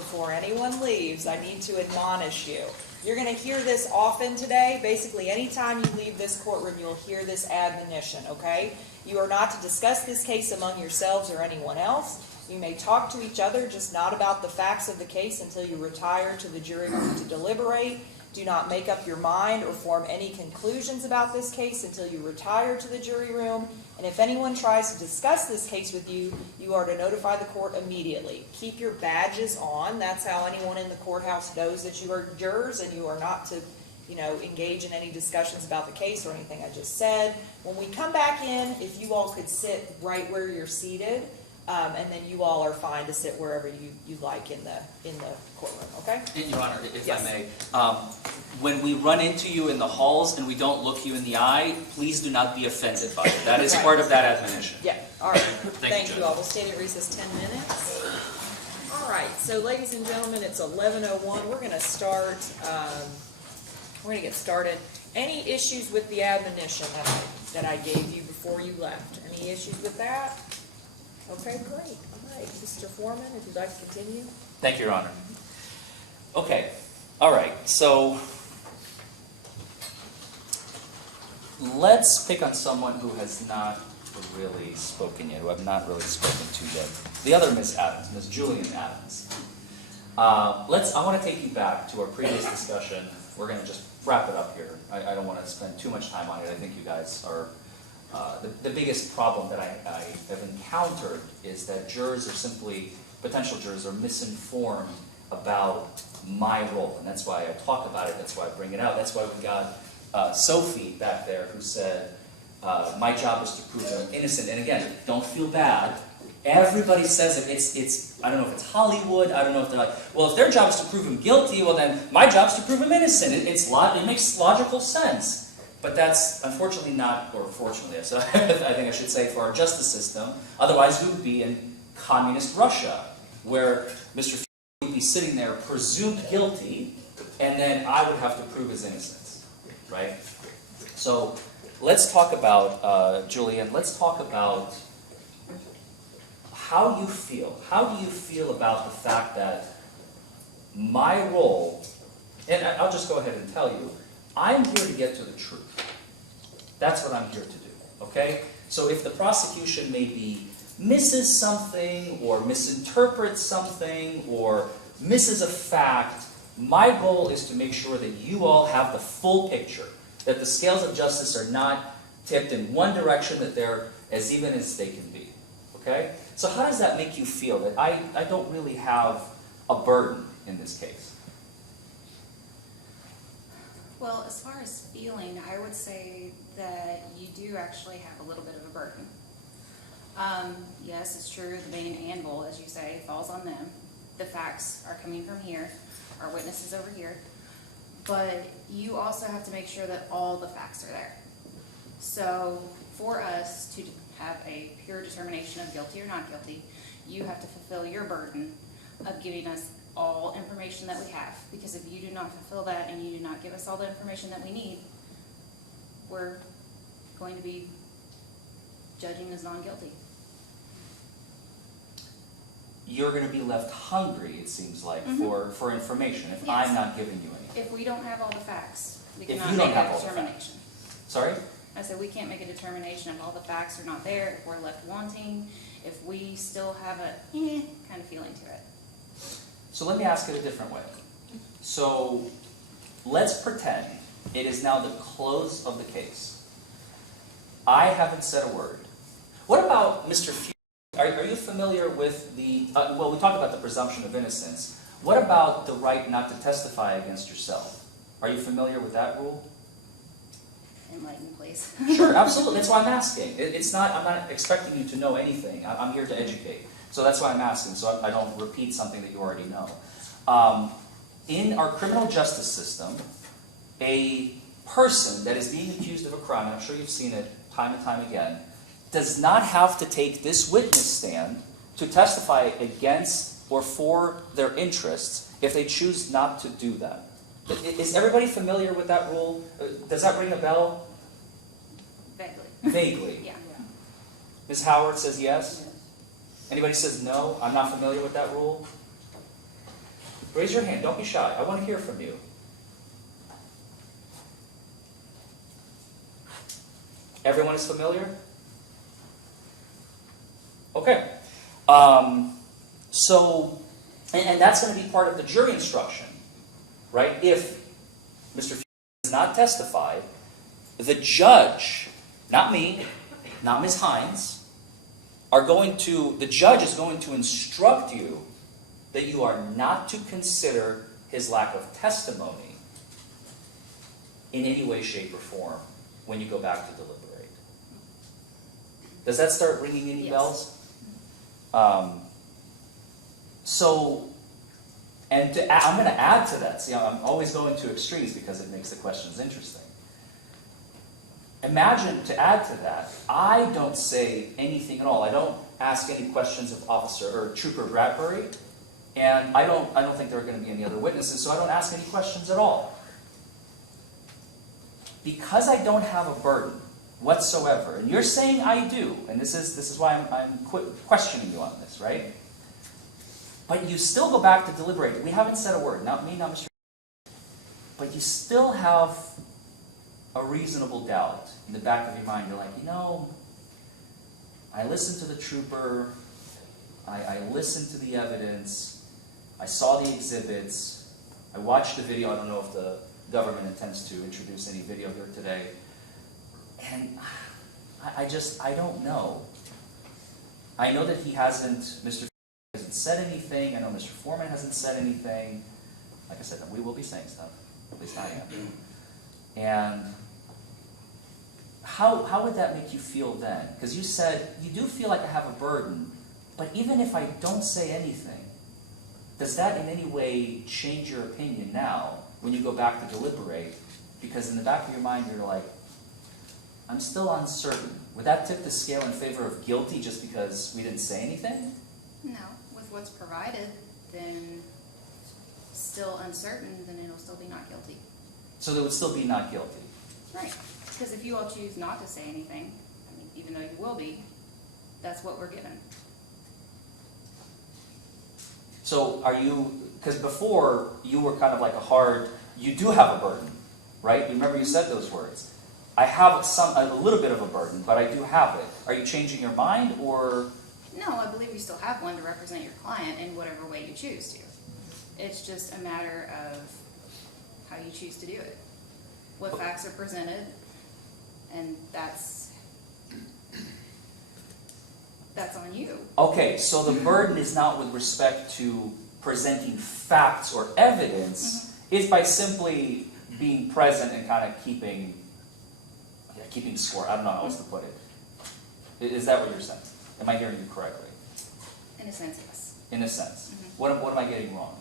I need to admonish you. You're going to hear this often today. Basically, anytime you leave this courtroom, you'll hear this admonition, okay? You are not to discuss this case among yourselves or anyone else. You may talk to each other, just not about the facts of the case until you retire to the jury room to deliberate. Do not make up your mind or form any conclusions about this case until you retire to the jury room. And if anyone tries to discuss this case with you, you are to notify the court immediately. Keep your badges on. That's how anyone in the courthouse knows that you are jurors and you are not to, engage in any discussions about the case or anything I just said. When we come back in, if you all could sit right where you're seated, and then you all are fine to sit wherever you like in the courtroom, okay? Your Honor, if Yes. I may, when we run into you in the halls and we don't look you in the eye, please do not be offended by it. That is Right. part of that admonition. Yeah, all right. Thank you, you all. We'll stay at recess 10 minutes. All right, so ladies and gentlemen, it's 11:01. We're going to start, we're going to get started. Any issues with the admonition that I gave you before you left? Any issues with that? Okay, great. All right, Mr. Forman, if you'd like to continue. Thank you, Your Honor. Okay, all right, so let's pick on someone who has not really spoken yet, who I've not really spoken to yet. The other Miss Adams, Miss Julian Adams. I want to take you back to our previous discussion. We're going to just wrap it up here. I don't want to spend too much time on it. I think you guys are... The biggest problem that I have encountered is that potential jurors are misinformed about my role. And that's why I talk about it, that's why I bring it out. That's why we got Sophie back there who said, my job is to prove them innocent. And again, don't feel bad. Everybody says it. It's I don't know if it's Hollywood. I don't know if they're like, well, if their job is to prove him guilty, well then my job is to prove him innocent. It makes logical sense. But that's unfortunately not, or fortunately, so I think I should say, for our justice system. Otherwise, we would be in communist Russia, where Mr. would be sitting there presumed guilty, and then I would have to prove his innocence, right? So let's talk about, Julian, let's talk about how you feel. How do you feel about the fact that my role, and I'll just go ahead and tell you, I'm here to get to the truth. That's what I'm here to do, okay? So if the prosecution maybe misses something, or misinterprets something, or misses a fact, my goal is to make sure that you all have the full picture, that the scales of justice are not tipped in one direction, that they're as even as they can be, okay? So how does that make you feel, that I don't really have a burden in this case? Well, as far as feeling, I would say that you do actually have a little bit of a burden. Yes, it's true, the main anvil, as you say, falls on them. The facts are coming from here, our witnesses over here. But you also have to make sure that all the facts are there. So for us to have a pure determination of guilty or not guilty, you have to fulfill your burden of giving us all information that we have, because if you do not fulfill that and you do not give us all the information that we need, we're going to be judging as non-guilty. You're going to be left hungry, it seems like, for information if Yes. I'm not giving you anything. If we don't have all the facts, we If cannot you don't make have a all the determination. Sorry? I said we can't make a determination if all the facts are not there, if we're left wanting, if we still have a kind of feeling to it. So let me ask it a different way. So let's pretend it is now the close of the case. I haven't said a word. What about Mr. Few Are you familiar with the, well, we talked about the presumption of innocence. What about the right not to testify against yourself? Are you familiar with that rule? Enlighten, please. Sure, absolutely. That's why I'm asking. It's not, I'm not expecting you to know anything. I'm here to educate. So that's why I'm asking, so I don't repeat something that you already know. In our criminal justice system, a person that is being accused of a crime, and I'm sure you've seen it time and time again, does not have to take this witness stand to testify against or for their interests if they choose not to do that. Is everybody familiar with that rule? Does that ring a bell? Vaguely. Vaguely. Yeah. Ms. Howard says yes? Anybody says no? I'm not familiar with that rule? Raise your hand. Don't be shy. I want to hear from you. Everyone is familiar? Okay. So, and that's going to be part of the jury instruction, right? If Mr. does not testify, the judge, not me, not Ms. Hines, the judge is going to instruct you that you are not to consider his lack of testimony in any way, shape, or form when you go back to deliberate. Does that start ringing any bells? I'm going to add to that. See, I'm always going to extremes because it makes the questions interesting. Imagine, to add to that, I don't say anything at all. I don't ask any questions of Officer or Trooper Bradbury, and I don't think there are going to be any other witnesses, so I don't ask any questions at all. Because I don't have a burden whatsoever, and you're saying I do, and this is why I'm questioning you on this, right? But you still go back to deliberate. We haven't said a word, not me, not Mr. But you still have a reasonable doubt in the back of your mind. You're like, I listened to the trooper, I listened to the evidence, I saw the exhibits, I watched the video. I don't know if the government intends to introduce any video here today. And I don't know. I know that Mr. hasn't said anything. I know Mr. Forman hasn't said anything. Like I said, we will be saying stuff. At least I am. And how would that make you feel then? Because you said, you do feel like I have a burden, but even if I don't say anything, does that in any way change your opinion now when you go back to deliberate? Because in the back of your mind, you're like, I'm still uncertain. Would that tip the scale in favor of guilty just because we didn't say anything? No. With what's provided, then still uncertain, then it'll still be not guilty. So there would still be not guilty? Right. Because if you all choose not to say anything, even though you will be, that's what we're given. So are you, because before you were kind of like you do have a burden, right? You remember you said those words. I have a little bit of a burden, but I do have it. Are you changing your mind, or? No, I believe you still have one to represent your client in whatever way you choose to. It's just a matter of how you choose to do it. What facts are presented, and that's on you. Okay, so the burden is not with respect to presenting facts or evidence. It's by simply being present and kind of keeping score. I don't know how else to put it. Is that what you're saying? Am I hearing you correctly? In a sense, yes. In a sense. What am I getting wrong?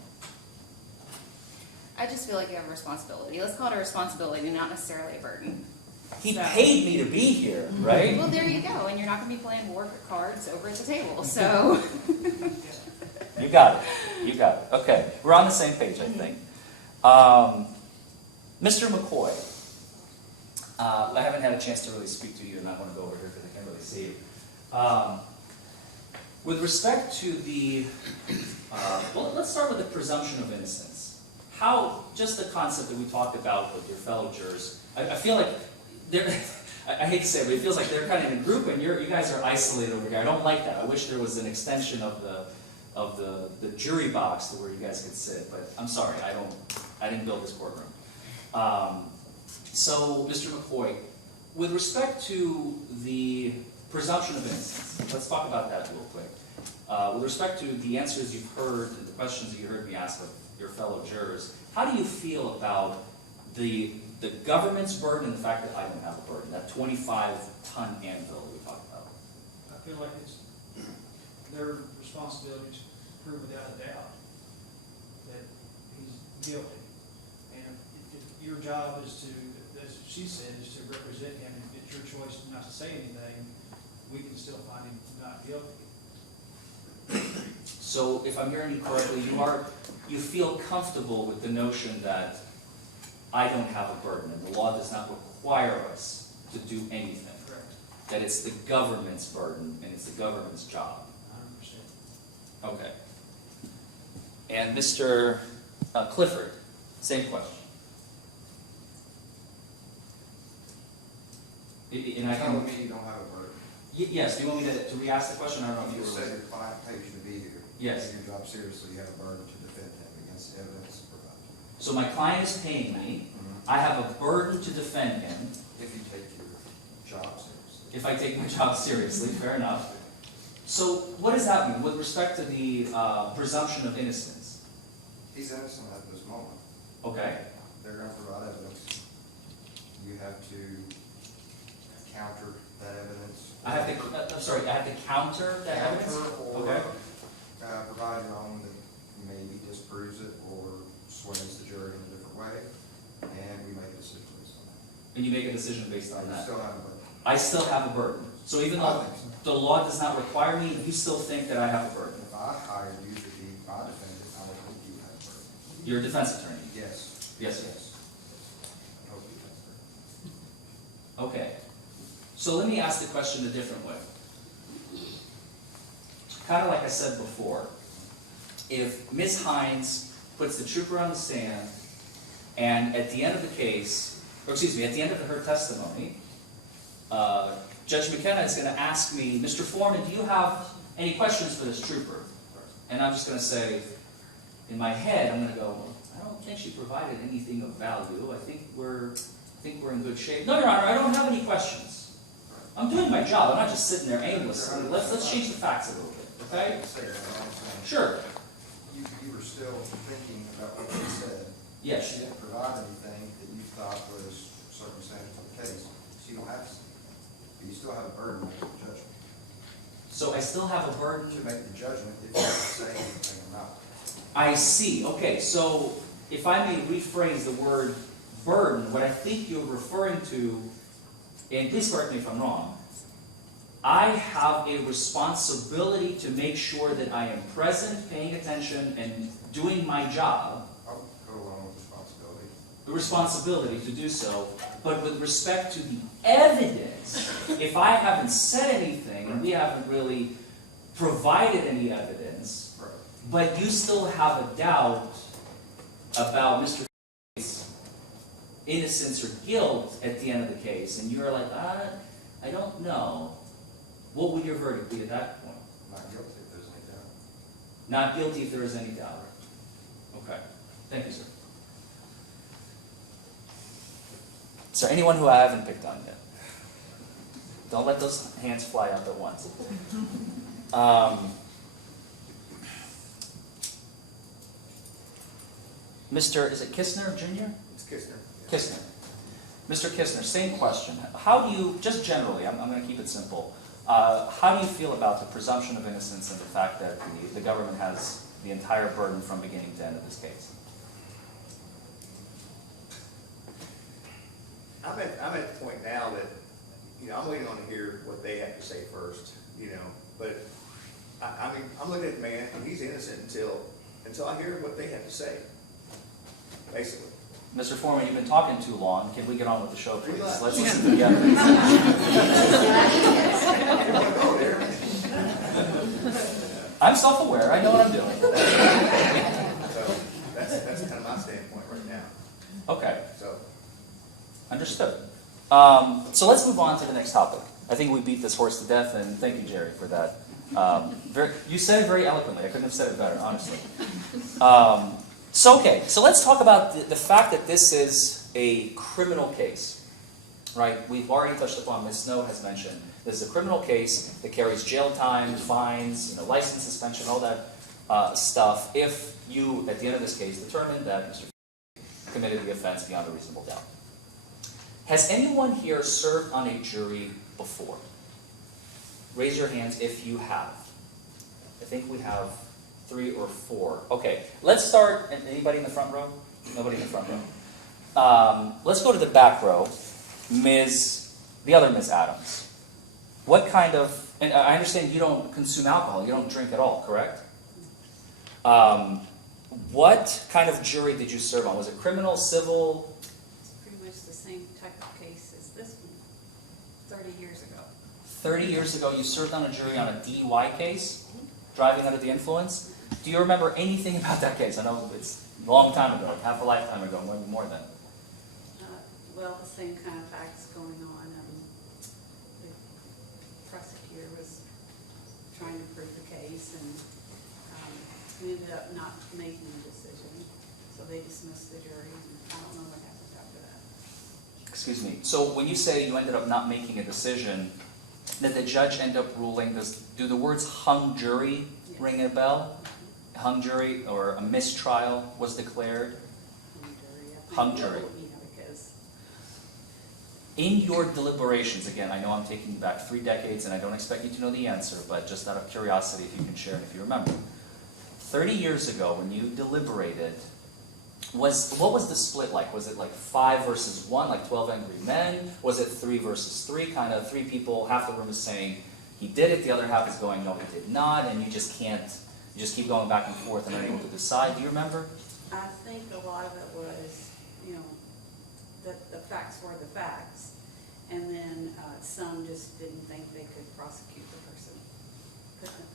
I just feel like you have a responsibility. Let's call it a responsibility, not necessarily a burden. He paid me to be here, right? Well, there you go. And you're not going to be playing war cards over at the table, so. You got it. You got it. Okay. We're on the same page, I think. Mr. McCoy, I haven't had a chance to really speak to you, and I want to go over here because I can't really see you. With respect to the, well, let's start with the presumption of innocence. Just the concept that we talked about with your fellow jurors, I feel like I hate to say it, but it feels like they're kind of in a group and you guys are isolated over here. I don't like that. I wish there was an extension of the jury box to where you guys could sit, but I'm sorry, I didn't build this courtroom. So, Mr. McCoy, with respect to the presumption of innocence. Let's talk about that real quick. With respect to the answers you've heard, the questions that you heard me ask of your fellow jurors, how do you feel about the government's burden and the fact that I don't have a burden, that 25-ton anvil we talked about? I feel like it's their responsibility to prove without a doubt that he's guilty. And if your job is to, as she said, is to represent him, if it's your choice not to say anything, we can still find him not guilty. So if I'm hearing you correctly, you feel comfortable with the notion that I don't have a burden and the law does not require us to do anything. Correct. That it's the government's burden and it's the government's job. 100%. Okay. And Mr. Clifford, same question. And I Telling me you don't have a burden. Yes, do you want me to re-ask the question? I don't know if you You were... said your client pays you to be here. Yes. You take your job seriously, you have a burden to defend him against the evidence provided. So my client is paying me. I have a burden to defend him. If you take your job seriously. If I take my job seriously, fair enough. So what does that mean with respect to the presumption of innocence? He's innocent at this moment. Okay. They're going to provide evidence. You have to counter that evidence. I have to, I'm sorry, I have to counter that evidence? Or Okay. provide your own that maybe disproves it or sways the jury in a different way, and we make a decision based on that. And you make a decision based on And you that? still have a burden. I still have a burden. So even though I think so. the law does not require me, you still think that I have a burden? If I hired you to be my defendant, I would think you have a burden. You're a defense attorney? Yes. Yes, sir. Yes. I hope you have a burden. Okay. So let me ask the question a different way. Kind of like I said before, if Ms. Hines puts the trooper on the stand, and at the end of the case, or excuse me, at the end of her testimony, Judge McKenna is going to ask me, Mr. Forman, do you have any questions for this trooper? And I'm just going to say, in my head, I'm going to go, well, I don't think she provided anything of value. I think we're in good shape. No, Your Honor, I don't have any questions. I'm doing my job. I'm not just sitting there aimlessly. Let's change the facts a little bit, okay? Sure. You were still thinking about what you said. Yes. She didn't provide anything that you thought was circumstantial to the case, so you don't have to. But you still have a burden to make the judgment. So I still have a burden to make the judgment if you have to say anything or not. I see. Okay, so if I may rephrase the word burden, what I think you're referring to, and please correct me if I'm wrong, I have a responsibility to make sure that I am present, paying attention, and doing my job. I'll go along with responsibility. The responsibility to do so, but with respect to the evidence, if I haven't said anything, and we haven't really provided any evidence, but you still have a doubt about Mr. innocence or guilt at the end of the case, and you're like, I don't know, what would your verdict be at that point? Not guilty if there's any doubt. Not guilty if there is any doubt. Okay. Thank you, sir. Is there anyone who I haven't picked on yet? Don't let those hands fly up at once. Mr. Is it Kistner Jr.? It's Kistner. Kistner. Mr. Kistner, same question. How do you, just generally, I'm going to keep it simple, how do you feel about the presumption of innocence and the fact that the government has the entire burden from beginning to end of this case? I'm at the point now that, I'm waiting on to hear what they have to say first, but I mean, I'm looking at the man, and he's innocent until I hear what they have to say, basically. Mr. Forman, you've been talking too long. Can we get on with the show, please? Relax. Let's listen together. I'm self-aware. I know what I'm doing. So that's kind of my standpoint right now. Okay. So. Understood. So let's move on to the next topic. I think we beat this horse to death, and thank you, Jerry, for that. You said it very eloquently. I couldn't have said it better, honestly. So let's talk about the fact that this is a criminal case, right? We've already touched upon, Ms. Snow has mentioned, This is a criminal case that carries jail time, fines, license suspension, all that stuff, if you, at the end of this case, determine that Mr. committed the offense beyond a reasonable doubt. Has anyone here served on a jury before? Raise your hands if you have. I think we have 3 or 4. Okay, let's start. Anybody in the front row? Nobody in the front row. Let's go to the back row. The other Ms. Adams. What kind of, and I understand you don't consume alcohol, you don't drink at all, correct? What kind of jury did you serve on? Was it criminal, civil? It's pretty much the same type of case as this one, 30 years ago. 30 years ago, you served on a jury on a DUI case, driving under the influence. Do you remember anything about that case? I know it's a long time ago, half a lifetime ago, maybe more than. Well, the same kind of facts going on. The prosecutor was trying to prove the case, and we ended up not making a decision. So they dismissed the jury, and I don't know what happened after that. Excuse me. So when you say you ended up not making a decision, did the judge end up ruling, do the words hung jury ring a bell? Hung jury or a mistrial was declared? Hung jury. Because In your deliberations, again, I know I'm taking you back 3 decades and I don't expect you to know the answer, but just out of curiosity, if you can share it, if you remember. 30 years ago, when you deliberated, what was the split like? Was it like 5 versus 1, like 12 Angry Men? Was it 3 versus 3, kind of 3 people, half the room is saying he did it, the other half is going, no, he did not, and you just keep going back and forth and unable to decide. Do you remember? I think a lot of it was, that the facts were the facts, and then some just didn't think they could prosecute the person,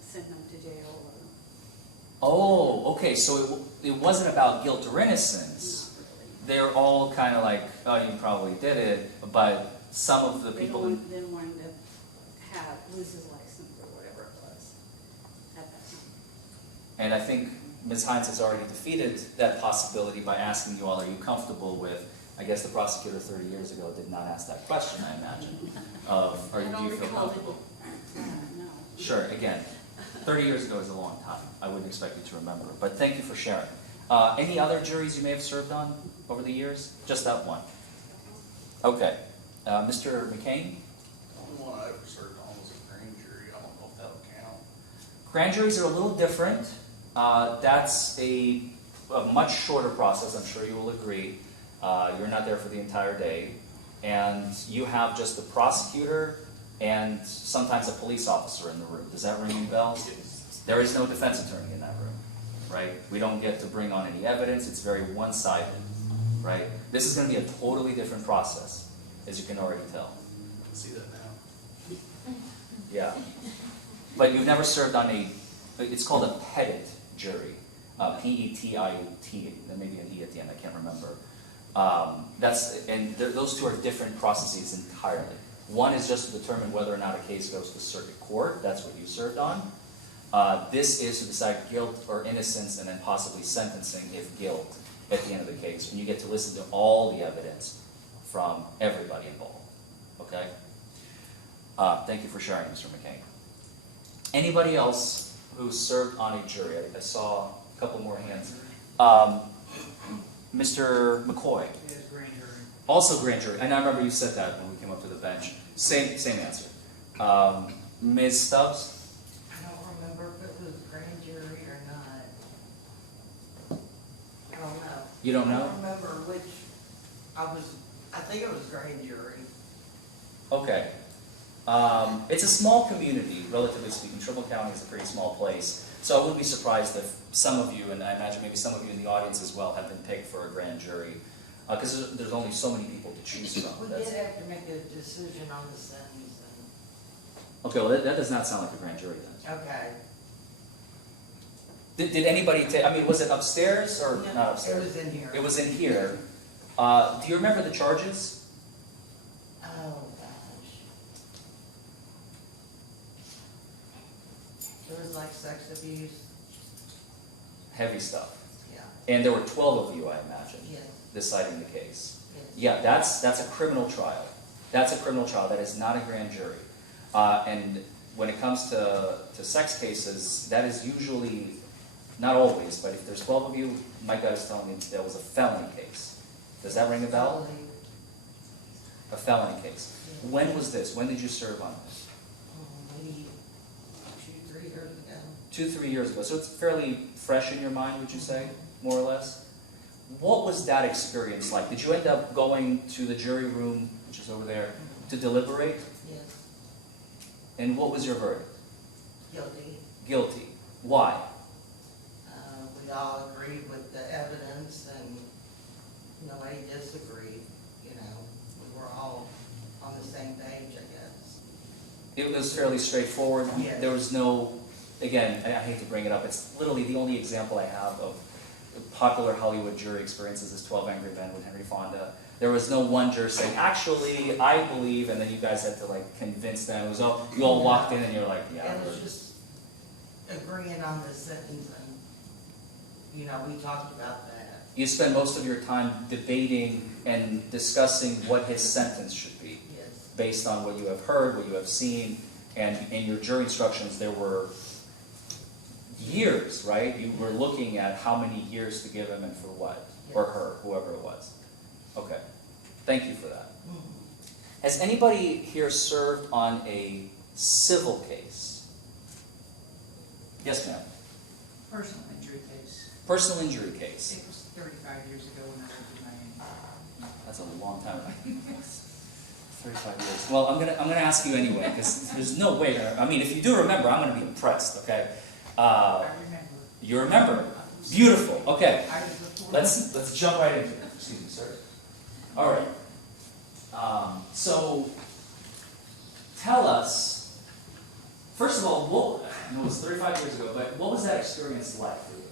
send them to jail. Oh, okay, so it wasn't about guilt or innocence. They're all kind of like, oh, you probably did it, but some of the people... They didn't want him to lose his license or whatever it was at that time. And I think Ms. Hines has already defeated that possibility by asking you all, are you comfortable with, I guess the prosecutor 30 years ago did not ask that question, I imagine, of, do you feel comfortable? No. Sure, again, 30 years ago is a long time. I wouldn't expect you to remember, but thank you for sharing. Any other juries you may have served on over the years? Just that one? Okay. Mr. McCain? The only one I ever served on was a grand jury. I don't know if that would count. Grand juries are a little different. That's a much shorter process, I'm sure you will agree. You're not there for the entire day. And you have just the prosecutor and sometimes a police officer in the room. Does that ring any bells? Yes. There is no defense attorney in that room, right? We don't get to bring on any evidence. It's very one-sided, right? This is going to be a totally different process, as you can already tell. I can see that now. Yeah. But you've never served on it's called a pettit jury. P-E-T-I-T. There may be an E at the end, I can't remember. Those two are different processes entirely. One is just to determine whether or not a case goes to circuit court. That's what you served on. This is to decide guilt or innocence and then possibly sentencing if guilt at the end of the case. And you get to listen to all the evidence from everybody involved. Okay? Thank you for sharing, Mr. McCain. Anybody else who served on a jury? I saw a couple more hands. Mr. McCoy. Yes, grand jury. Also grand jury. And I remember you said that when we came up to the bench. Same answer. Ms. Stubbs? I don't remember if it was grand jury or not. I don't know. You don't know? I don't remember which, I think it was grand jury. Okay. It's a small community, relatively speaking. Trimble County is a pretty small place. So I wouldn't be surprised if some of you, and I imagine maybe some of you in the audience as well, have been picked for a grand jury. Because there's only so many people to choose from. We did have to make a decision on the sentence. Okay, well that does not sound like a grand jury then. Okay. Did anybody take, was it upstairs or No, not upstairs? it was in here. It was in here. Do you remember the charges? Oh, gosh. It was like sex abuse. Heavy stuff. Yeah. And there were 12 of you, I imagine, Yes. deciding the case. Yes. Yeah, that's a criminal trial. That's a criminal trial. That is not a grand jury. And when it comes to sex cases, that is usually, not always, but if there's 12 of you, my guy was telling me there was a felony case. Does that ring a bell? A felony case. When was this? When did you serve on this? Maybe 2-3 years ago. 2-3 years ago. So it's fairly fresh in your mind, would you say, more or less? What was that experience like? Did you end up going to the jury room, which is over there, to deliberate? Yes. And what was your verdict? Guilty. Guilty. Why? We all agreed with the evidence and nobody disagreed, you know. We were all on the same page, I guess. It was fairly straightforward. Yes. There was no, again, I hate to bring it up, it's literally the only example I have of popular Hollywood jury experiences is 12 Angry Men with Henry Fonda. There was no one juror saying, actually, I believe, and then you guys had to like convince them. It was all, you all walked in and you're like, yeah. It was just agreeing on the sentence and, you know, we talked about that. You spend most of your time debating and discussing what his sentence should be. Yes. Based on what you have heard, what you have seen, and in your jury instructions there were years, right? You were looking at how many years to give him and for what, or her, whoever it was. Okay, thank you for that. Has anybody here served on a civil case? Yes, ma'am. Personal injury case. Personal injury case. It was 35 years ago when I lived in Miami. That's a long time ago. 35 years. Well, I'm gonna ask you anyway, because there's no way. I mean, if you do remember, I'm gonna be impressed. Okay. I remember. You remember? Beautiful. Okay. I was before. Let's jump right into it. Excuse me, sir. All right. So, tell us. First of all, what? I know it was 35 years ago, but what was that experience like for you?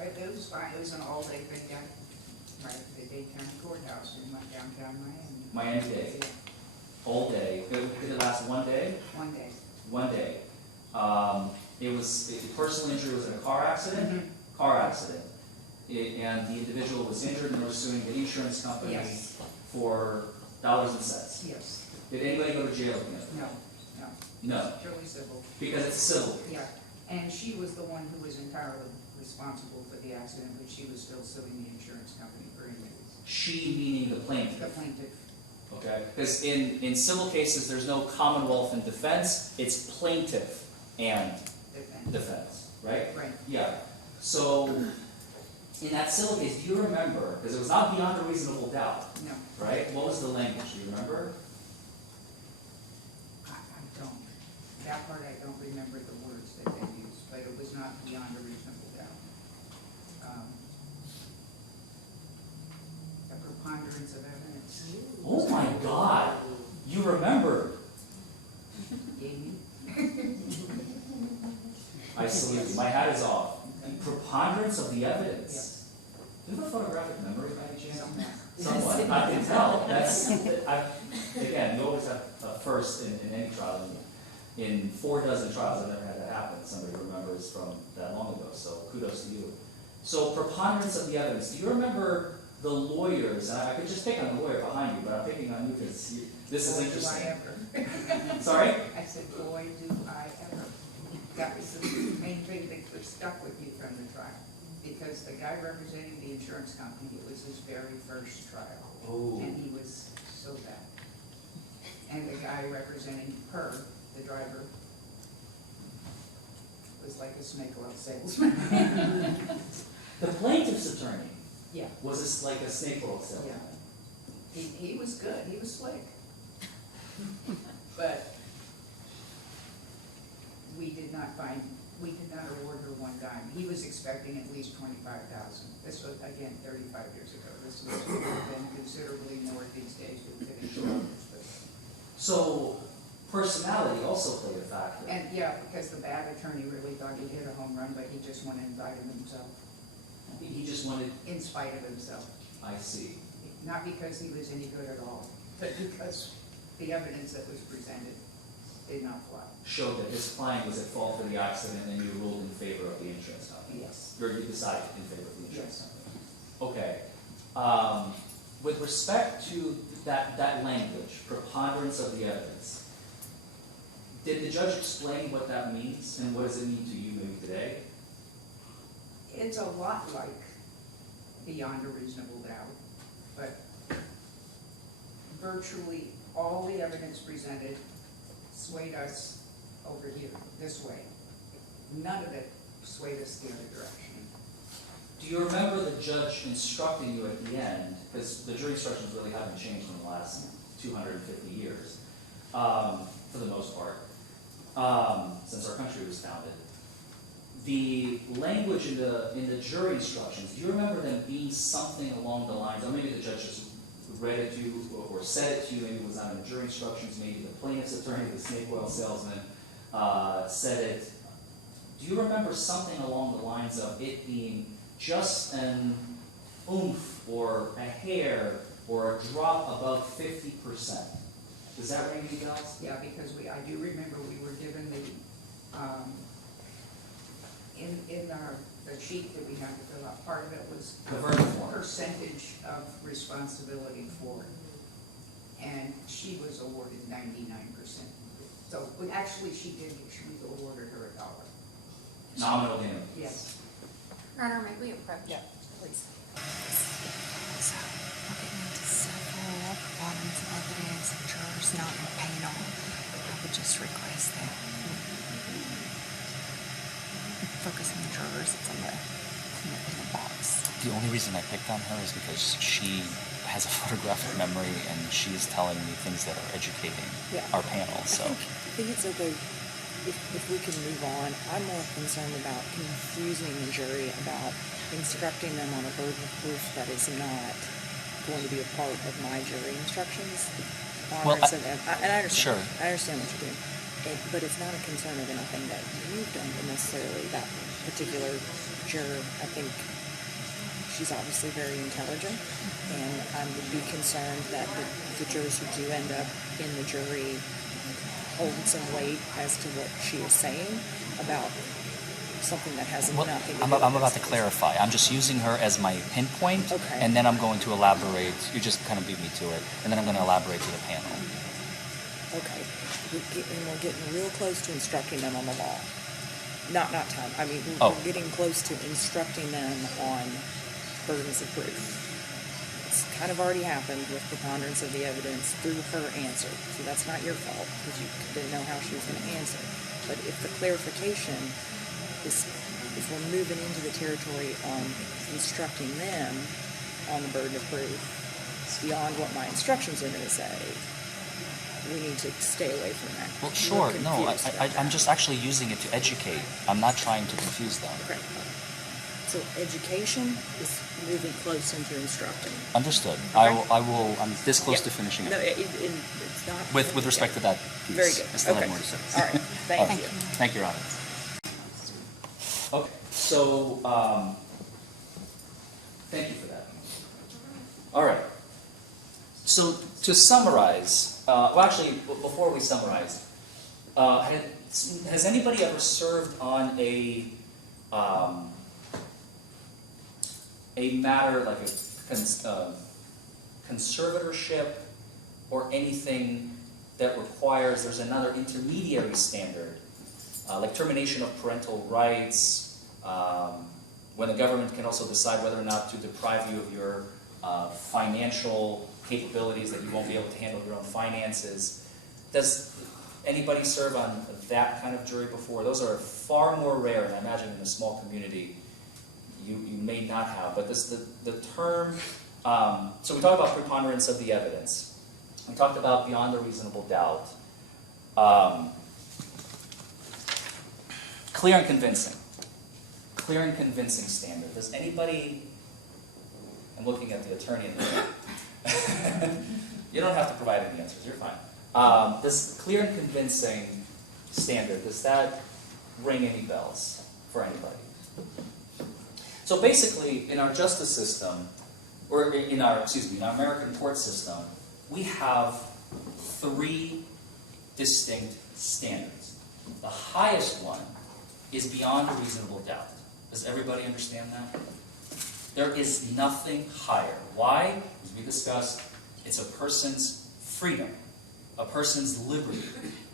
It was fine. It was an all-day thing down right at the Dade County Courthouse in downtown Miami. Miami-Dade. All day. Did it last one day? 1 day. 1 day. The personal injury was in a car accident? Car accident. And the individual was injured and was suing the insurance company Yes. for dollars and cents. Yes. Did anybody go to jail again? No, no. No. Purely civil. Because it's civil. Yeah, and she was the one who was entirely responsible for the accident, but she was still suing the insurance company for injuries. She meaning the plaintiff. The plaintiff. Okay? Because in civil cases, there's no Commonwealth and defense. It's plaintiff and defense, right? Right. Yeah. So, in that civil case, do you remember, because it was not beyond a reasonable doubt, No, right? What was the language? Do you remember? I don't. That part I don't remember the words that they used, but it was not beyond a reasonable doubt. A preponderance of evidence. Oh my God! You remember? Amy? I salute you. My hat is off. The preponderance of the evidence. Do you have a photographic memory by any chance? Somewhat. I can tell. Again, you always have a first in any trial. In 4 dozen trials, I've never had that happen. Somebody remembers from that long ago. So kudos to you. So preponderance of the evidence. Do you remember the lawyers? And I could just pick on the lawyer behind you, but I'm picking on you because this is interesting. Boy, do I ever. Sorry? I said, boy, do I ever. That was the main thing that stuck with me from the trial. Because the guy representing the insurance company, it was his very first trial. Oh. And he was so bad. And the guy representing her, the driver, was like a snake oil salesman. The plaintiff's attorney Yeah. was this like a snake oil salesman. Yeah. He was good, he was slick. But we did not award her one dime. He was expecting at least $25,000. This was, again, 35 years ago. This would have been considerably more these days with $50. So personality also played a factor. And yeah, because the bad attorney really thought he'd hit a home run, but he just wanted to indict him himself. He just wanted. In spite of himself. I see. Not because he was any good at all, but because the evidence that was presented did not fly. Showed that his client was at fault for the accident, and you ruled in favor of the insurance company. Yes. Or you decided in favor of the insurance Yes. company. Okay. with respect to that language, preponderance of the evidence, did the judge explain what that means, and what does it mean to you maybe today? It's a lot like beyond a reasonable doubt, but virtually all the evidence presented swayed us over here, this way. None of it swayed us the other direction. Do you remember the judge instructing you at the end, because the jury instructions really haven't changed in the last 250 years, for the most part, since our country was founded. The language in the jury instructions, do you remember them being something along the lines, or maybe the judge just read it to you or said it to you, maybe it was not in the jury instructions, maybe the plaintiff's attorney, the snake oil salesman, said it. Do you remember something along the lines of it being just an oomph or a hair or a drop above 50%? Does that ring any bells? Yeah, because I do remember we were given the, the sheet that we had to fill out, part of it was The verdict form. percentage of responsibility for it. And she was awarded 99%. So, actually, she was awarded her $1. Nominal damage. Yes. Your Honor, may we approach? Yeah, please. So, looking into several preponderance of evidence, jurors not in panel, I would just request that focus on the jurors, it's in the box. The only reason I picked on her is because she has a photographic memory and she is telling me things that are educating our panel. So I think it's okay if we can move on. I'm more concerned about confusing the jury about instructing them on a burden of proof that is not going to be a part of my jury instructions. Well, And I understand. Sure. I understand what you're doing. But it's not a concern of anything that you've done to necessarily that particular juror. I think she's obviously very intelligent, and I would be concerned that the jurors who do end up in the jury hold some weight as to what she is saying about something that has nothing to do with I'm about to this. clarify. I'm just using her as my pinpoint, Okay. and then I'm going to elaborate. You just kind of beat me to it, and then I'm going to elaborate to the panel. Okay. We're getting real close to instructing them on the law. Not time. I mean, we're getting close to instructing them on burdens of proof. It's kind of already happened with preponderance of the evidence through her answer. So that's not your fault because you didn't know how she was going to answer. But if the clarification is, if we're moving into the territory on instructing them on the burden of proof beyond what my instructions are going to say, we need to stay away from that. Well, We're sure. No, confused about I'm that. just actually using it to educate. I'm not trying to confuse them. Okay. So education is moving close into instructing. Understood. Okay. I will. I'm this close to finishing No, it. it's not. With respect to that piece. Very good. I still Okay. have more to say. All right. Thank you. Thank you, Your Honor. Okay, so, thank you for that. All right. So, to summarize, well, actually, before we summarize, has anybody ever served on a matter like a conservatorship or anything that requires, there's another intermediary standard, like termination of parental rights, when the government can also decide whether or not to deprive you of your financial capabilities, that you won't be able to handle your own finances. Does anybody serve on that kind of jury before? Those are far more rare, and I imagine in a small community you may not have. But the term, so we talked about preponderance of the evidence. We talked about beyond a reasonable doubt. Clear and convincing. Clear and convincing standard. Does anybody, I'm looking at the attorney in the room. You don't have to provide any answers, you're fine. This clear and convincing standard, does that ring any bells for anybody? So basically, in our justice system, or in our American court system, we have three distinct standards. The highest one is beyond a reasonable doubt. Does everybody understand that? There is nothing higher. Why? As we discussed, it's a person's freedom, a person's liberty,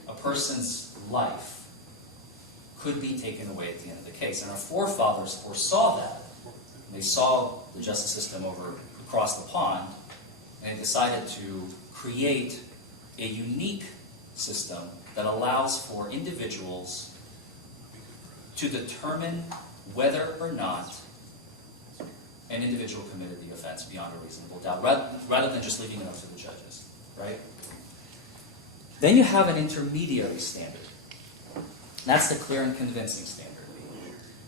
a person's life could be taken away at the end of the case. And our forefathers foresaw that. They saw the justice system over across the pond, and they decided to create a unique system that allows for individuals to determine whether or not an individual committed the offense beyond a reasonable doubt, rather than just leaving it up to the judges, right? Then you have an intermediary standard. That's the clear and convincing standard.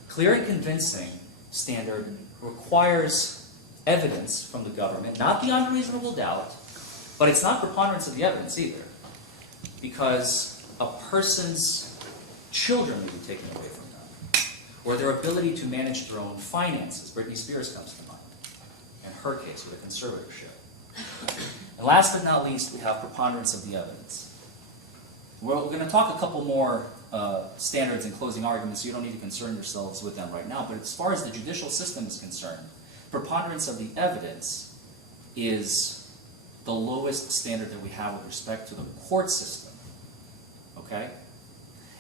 Clear and convincing standard requires evidence from the government, not beyond a reasonable doubt, but it's not preponderance of the evidence either, because a person's children may be taken away from them, or their ability to manage their own finances. Britney Spears comes to mind, in her case with a conservatorship. And last but not least, we have preponderance of the evidence. We're going to talk a couple more standards in closing arguments, so you don't need to concern yourselves with them right now. But as far as the judicial system is concerned, preponderance of the evidence is the lowest standard that we have with respect to the court system. Okay?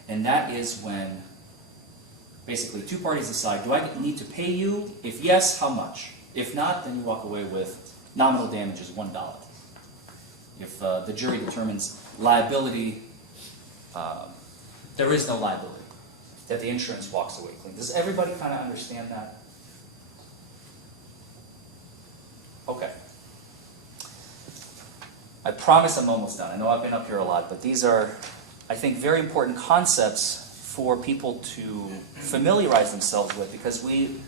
And that is when basically two parties decide, do I need to pay you? If yes, how much? If not, then you walk away with nominal damages, $1. If the jury determines liability, there is no liability, that the insurance walks away clean. Does everybody kind of understand that? Okay. I promise I'm almost done. I know I've been up here a lot, but these are, I think, very important concepts for people to familiarize themselves with, because we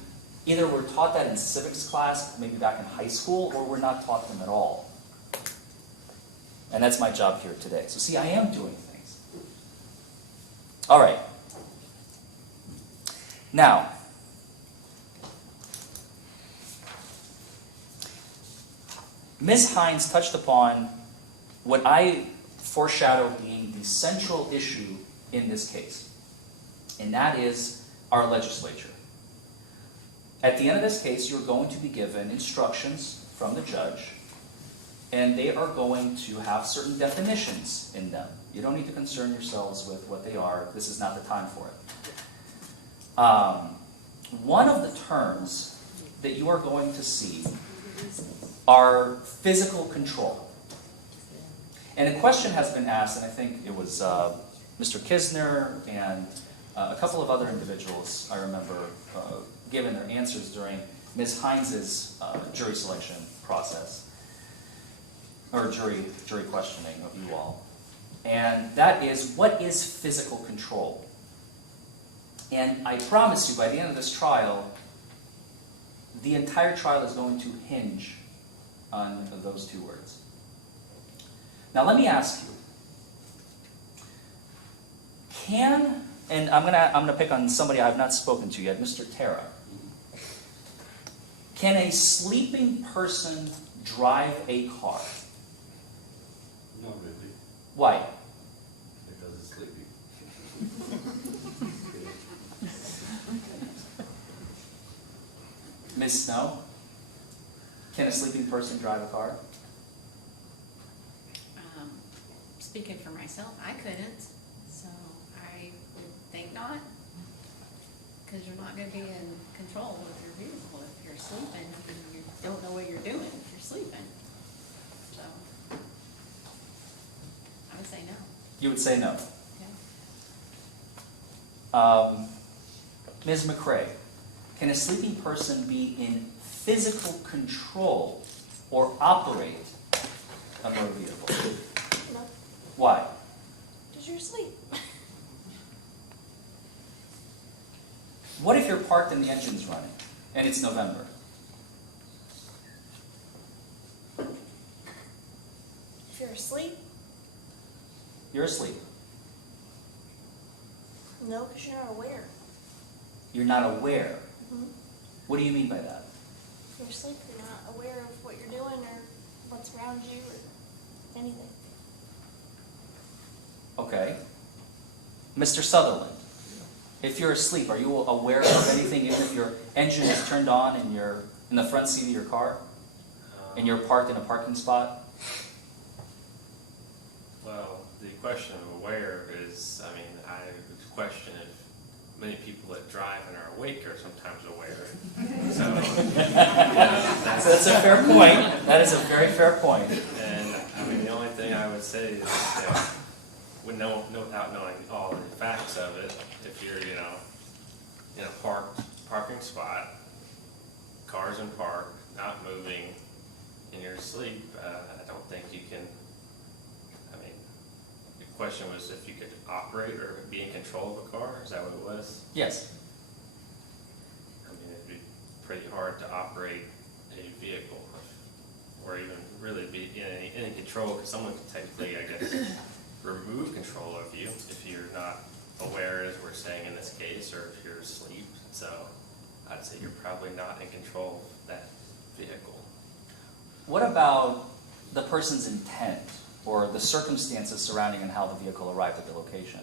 either were taught that in civics class, maybe back in high school, or we're not taught them at all. And that's my job here today. So see, I am doing things. All right. Now, Ms. Hines touched upon what I foreshadowed being the central issue in this case, and that is our legislature. At the end of this case, you're going to be given instructions from the judge, and they are going to have certain definitions in them. You don't need to concern yourselves with what they are. This is not the time for it. One of the terms that you are going to see are physical control. And a question has been asked, and I think it was Mr. Kisner and a couple of other individuals, I remember, giving their answers during Ms. Hines's jury selection process, or jury questioning of you all. And that is, what is physical control? And I promise you, by the end of this trial, the entire trial is going to hinge on those two words. Now let me ask you, and I'm gonna pick on somebody I've not spoken to yet, Mr. Terra. Can a sleeping person drive a car? Not really. Why? Because it's sleepy. Ms. Snow, can a sleeping person drive a car? Speaking for myself, I couldn't, so I would think not, because you're not going to be in control of your vehicle if you're sleeping and you don't know what you're doing if you're sleeping. So I would say no. You would say no. Okay. Ms. McRae, can a sleeping person be in physical control or operate a motor vehicle? No, Why? because you're asleep. What if you're parked and the engine's running and it's November? If you're asleep, You're asleep. no, because you're not aware. You're not aware. Mhm. What do you mean by that? If you're asleep, you're not aware of what you're doing or what's around you or anything. Okay. Mr. Sutherland, if you're asleep, are you aware of anything even if your engine is turned on and you're in the front seat of your car? And you're parked in a parking spot? Well, the question of aware is, I mean, I would question if many people that drive and are awake are sometimes aware. So, that's a fair point. That is a very fair point. And, I mean, the only thing I would say is that without knowing all the facts of it, if you're, you know, in a parking spot, cars in park, not moving, in your sleep, I don't think you can, I mean, the question was if you could operate or be in control of a car, is that what it was? Yes. I mean, it'd be pretty hard to operate a vehicle, or even really be in any control, because someone could technically, I guess, remove control of you if you're not aware, as we're saying in this case, or if you're asleep. So I'd say you're probably not in control of that vehicle. What about the person's intent or the circumstances surrounding and how the vehicle arrived at the location?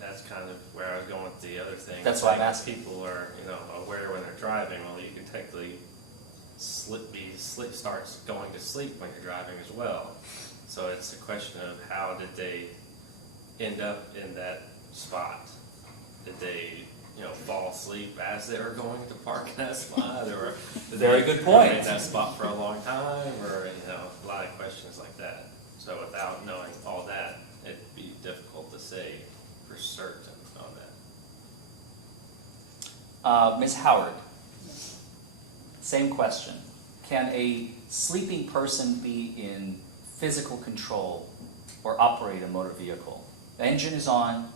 That's kind of where I was going with the other thing. That's why I'm asking. People are, you know, aware when they're driving. Well, you can technically starts going to sleep when you're driving as well. So it's a question of how did they end up in that spot? Did they, you know, fall asleep as they were going to park in that spot, or Very good point. In that spot for a long time, or, you know, a lot of questions like that. So without knowing all that, it'd be difficult to say for certain on that. Ms. Howard, same question. Can a sleeping person be in physical control or operate a motor vehicle? The engine is on,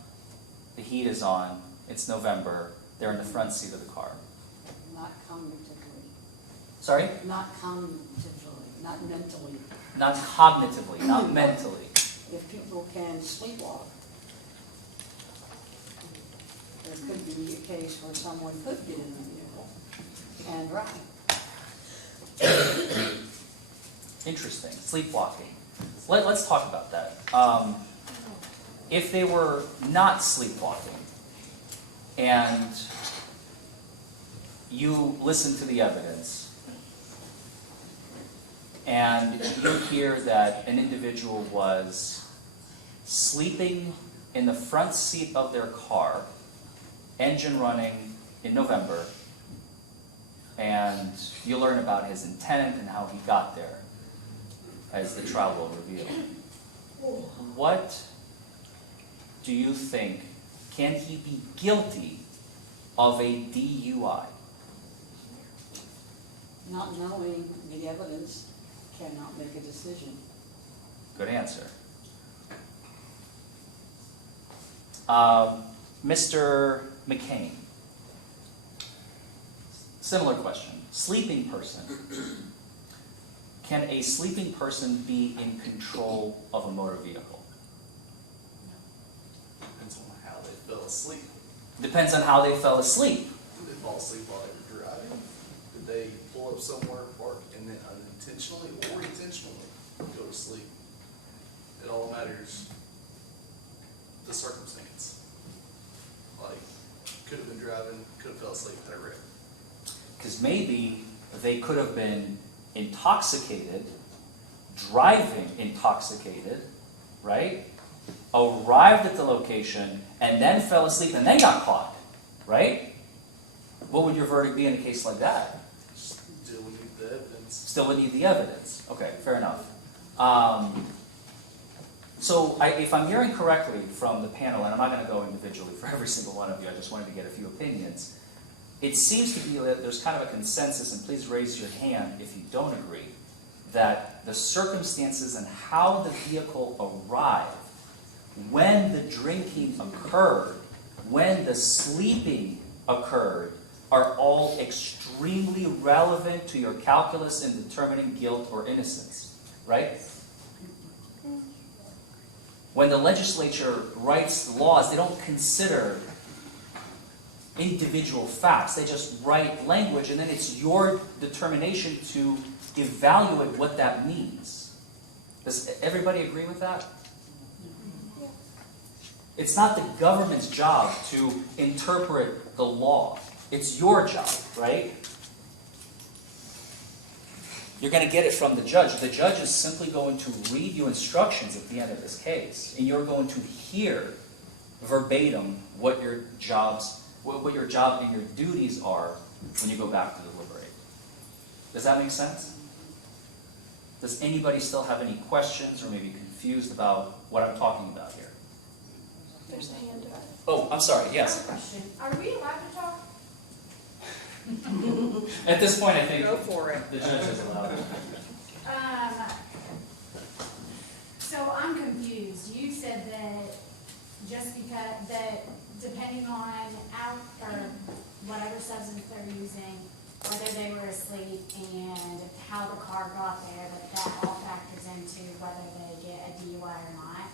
the heat is on, it's November, they're in the front seat of the car. Not cognitively. Sorry? Not cognitively, not mentally. Not cognitively, not mentally. If people can sleepwalk, there could be a case where someone could get in the vehicle and drive. Interesting. Sleepwalking. Let's talk about that. If they were not sleepwalking and you listen to the evidence and you hear that an individual was sleeping in the front seat of their car, engine running in November, and you learn about his intent and how he got there, as the trial will reveal. What do you think, can he be guilty of a DUI? Not knowing the evidence cannot make a decision. Good answer. Mr. McCain. Similar question. Sleeping person. Can a sleeping person be in control of a motor vehicle? Depends on how they fell asleep. Depends on how they fell asleep. Did they fall asleep while they were driving? Did they pull up somewhere, park, and then unintentionally or intentionally go to sleep? It all matters the circumstance. Like, could have been driving, could have fell asleep, had a wreck. Because maybe they could have been intoxicated, driving intoxicated, right? Arrived at the location, and then fell asleep, and then got caught, right? What would your verdict be in a case like that? Still would need the evidence. Still would need the evidence. Okay, fair enough. So if I'm hearing correctly from the panel, and I'm not going to go individually for every single one of you, I just wanted to get a few opinions. It seems to be that there's kind of a consensus, and please raise your hand if you don't agree, that the circumstances and how the vehicle arrived, when the drinking occurred, when the sleeping occurred, are all extremely relevant to your calculus in determining guilt or innocence, right? When the legislature writes laws, they don't consider individual facts. They just write language, and then it's your determination to evaluate what that means. Does everybody agree with that? It's not the government's job to interpret the law. It's your job, right? You're going to get it from the judge. The judge is simply going to read you instructions at the end of this case, and you're going to hear verbatim what your job and your duties are when you go back to deliberate. Does that make sense? Does anybody still have any questions or maybe confused about what I'm talking about here? There's a hand up. Oh, I'm sorry, yes. Question, are we allowed to talk? At this point, I think Go for it. the judge is allowed. So I'm confused. You said that just because, that depending on or whatever substance they're using, whether they were asleep and how the car got there, that all factors into whether they get a DUI or not?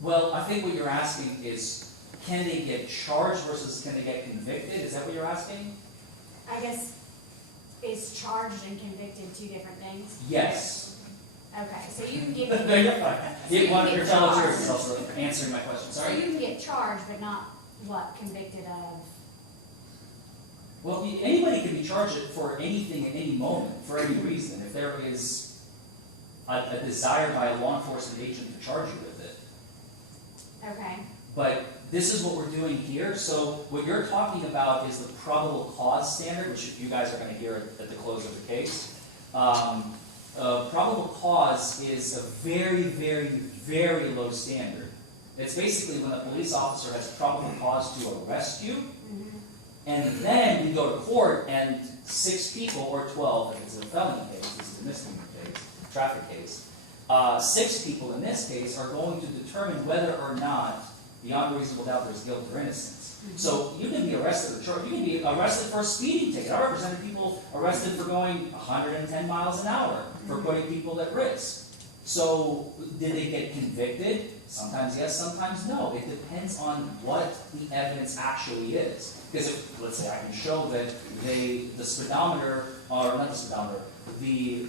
Well, I think what you're asking is, can they get charged versus can they get convicted? Is that what you're asking? I guess, is charged and convicted two different things? Yes. Okay, so you can get. You're fine. You're telling charged. yourself for answering my question. So Sorry. you can get charged, but not, what, convicted of? Well, anybody can be charged for anything at any moment, for any reason. If there is a desire by a law enforcement agent to charge you with it. Okay. But this is what we're doing here. So what you're talking about is the probable cause standard, which you guys are going to hear at the close of the case. Probable cause is a very, very, very low standard. It's basically when a police officer has probable cause to arrest you, and then we go to court and 6 people, or 12 if it's a felony case, this is a misdemeanor case, traffic case, 6 people in this case are going to determine whether or not beyond reasonable doubt there's guilt or innocence. So you can be arrested or charged. You can be arrested for a speeding ticket. I represented people arrested for going 110 miles an hour, for putting people at risk. So did they get convicted? Sometimes yes, sometimes no. It depends on what the evidence actually is. Because if, let's say I can show that the speedometer, or not the speedometer, the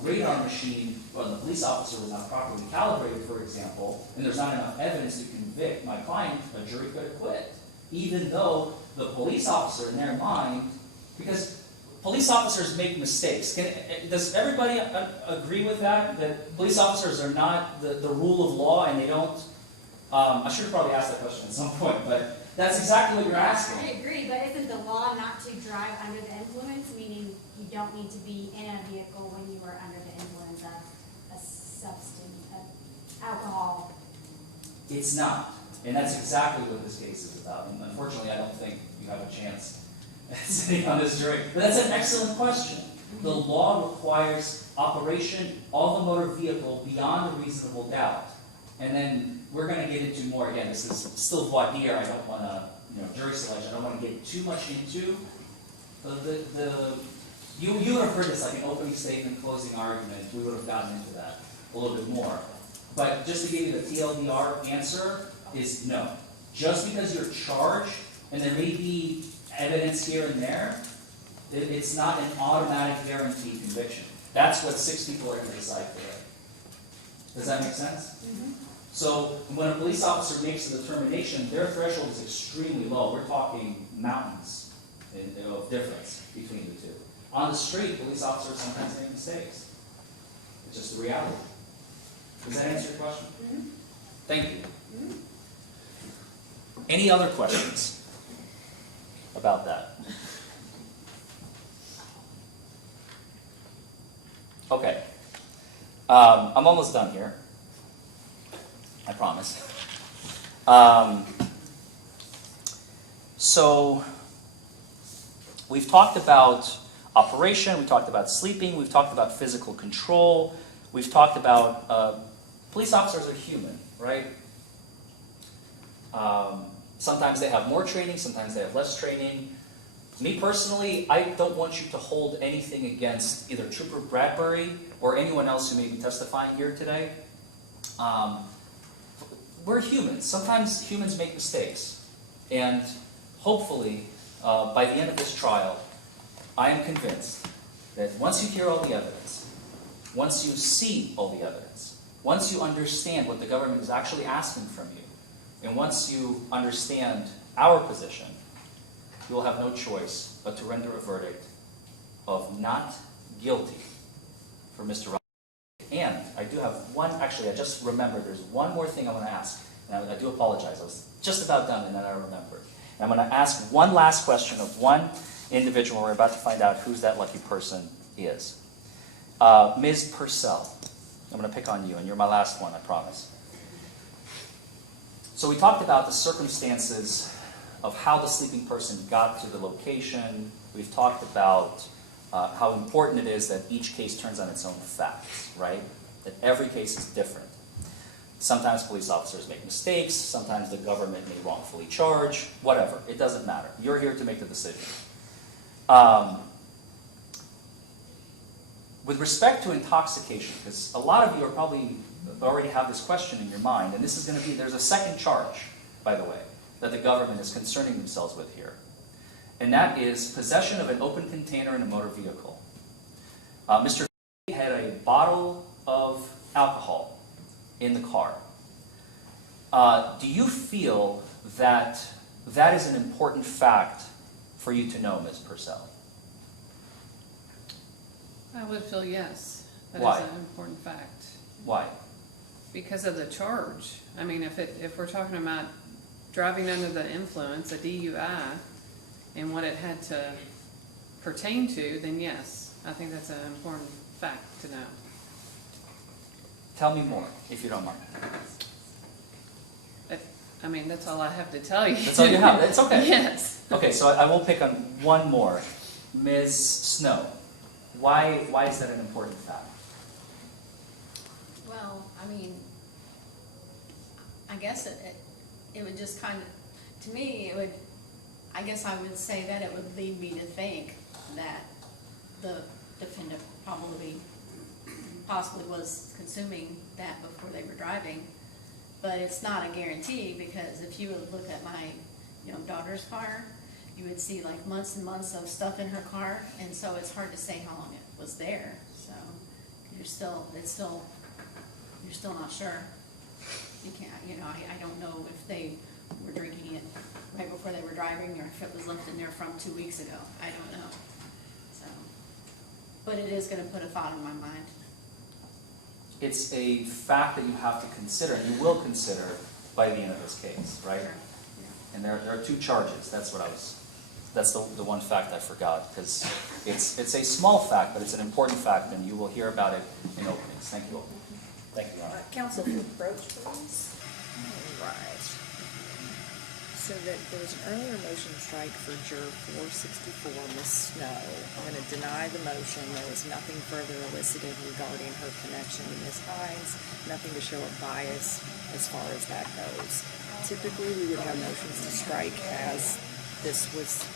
radar machine, or the police officer was not properly calibrated, for example, and there's not enough evidence to convict my client, a jury could acquit. Even though the police officer in their mind, because police officers make mistakes. Does everybody agree with that? That police officers are not the rule of law and they don't, I should have probably asked that question at some point, but that's exactly what you're asking. I agree, but isn't the law not to drive under the influence, meaning you don't need to be in a vehicle when you are under the influence of a substance, of alcohol? It's not. And that's exactly what this case is about. And unfortunately, I don't think you have a chance sitting on this jury. But that's an excellent question. The law requires operation of the motor vehicle beyond a reasonable doubt. And then we're going to get into more, again, this is still voir dire. I don't want to, jury selection. I don't want to get too much into you would have heard this like an opening statement, closing argument. We would have gotten into that a little bit more. But just to give you the TLDR answer is no. Just because you're charged, and there may be evidence here and there, it's not an automatic guaranteed conviction. That's what 6 people are going to decide today. Does that make sense? So when a police officer makes a determination, their threshold is extremely low. We're talking mountains of difference between the two. On the street, police officers sometimes make mistakes. It's just the reality. Does that answer your question? Thank you. Any other questions about that? Okay. I'm almost done here. I promise. So we've talked about operation, we talked about sleeping, we've talked about physical control, we've talked about police officers are human, right? Sometimes they have more training, sometimes they have less training. Me personally, I don't want you to hold anything against either Trooper Bradbury or anyone else who may be testifying here today. We're humans. Sometimes humans make mistakes. And hopefully, by the end of this trial, I am convinced that once you hear all the evidence, once you see all the evidence, once you understand what the government is actually asking from you, and once you understand our position, you will have no choice but to render a verdict of not guilty for Mr. Rodriguez. And I do have one, actually, I just remembered, there's one more thing I want to ask. And I do apologize, I was just about done and then I remembered. And I'm going to ask one last question of one individual. We're about to find out who's that lucky person is. Ms. Purcell, I'm going to pick on you, and you're my last one, I promise. So we talked about the circumstances of how the sleeping person got to the location. We've talked about how important it is that each case turns on its own facts, right? That every case is different. Sometimes police officers make mistakes, sometimes the government may wrongfully charge, whatever, it doesn't matter. You're here to make the decision. With respect to intoxication, because a lot of you are probably already have this question in your mind, and this is going to be, there's a second charge, by the way, that the government is concerning themselves with here. And that is possession of an open container in a motor vehicle. Mr. had a bottle of alcohol in the car. Do you feel that that is an important fact for you to know, Ms. Purcell? I would feel yes. That Why? is an important fact. Why? Because of the charge. I mean, if we're talking about driving under the influence, a DUI, and what it had to pertain to, then yes, I think that's an important fact to know. Tell me more, if you don't mind. I mean, that's all I have to tell you. That's all you have. It's okay. Yes. Okay, so I will pick on one more. Ms. Snow, why is that an important fact? Well, I mean, I guess it would just kind of, to me, it would, I guess I would say that it would lead me to think that the defendant possibly was consuming that before they were driving. But it's not a guarantee, because if you would look at my, daughter's car, you would see like months and months of stuff in her car, and so it's hard to say how long it was there. So you're still not sure. You can't, I don't know if they were drinking it right before they were driving, or if it was left in there from 2 weeks ago. I don't know. So, but it is going to put a thought in my mind. It's a fact that you have to consider, and you will consider by the end of this case, right? Sure. Yeah. And there are two charges. That's the one fact I forgot, because it's a small fact, but it's an important fact, and you will hear about it in openings. Thank you all. Thank you, Your Honor. Counsel for approach, please. All right. So that there was an earlier motion to strike for Juror 464, Ms. Snow. I'm going to deny the motion. There was nothing further elicited regarding her connection to Ms. Hines, nothing to show a bias as far as that goes. Typically, we would have motions to strike as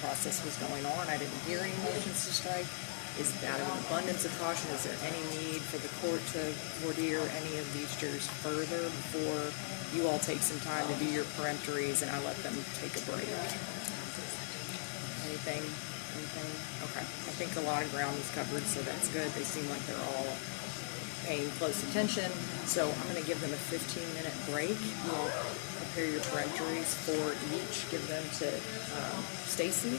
process was going on. I didn't hear any motions to strike. Is that an abundance of caution? Is there any need for the court to voir dire any of these jurors further before you all take some time to do your peremptories and I let them take a break? Anything? Okay. I think a lot of ground was covered, so that's good. They seem like they're all paying close attention. So I'm going to give them a 15-minute break. You'll prepare your peremptories for each. Give them to Stacy.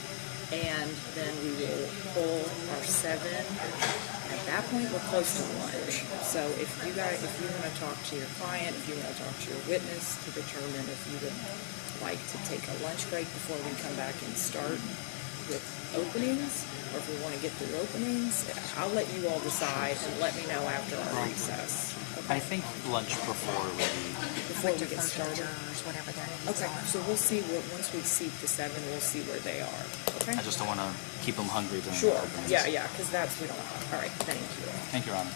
And then we will pull our 7. At that point, we're close to lunch. So if you want to talk to your client, if you want to talk to your witness to determine if you would like to take a lunch break before we come back and start with openings, or if we want to get through openings, I'll let you all decide and let me know after our recess. I think lunch before Before we get started. Okay, so we'll see once we seat the 7, we'll see where they are. Okay. I just don't want to keep them hungry during Sure. the openings. Yeah, because we don't want. All right. Thank you. Thank you, Your Honor.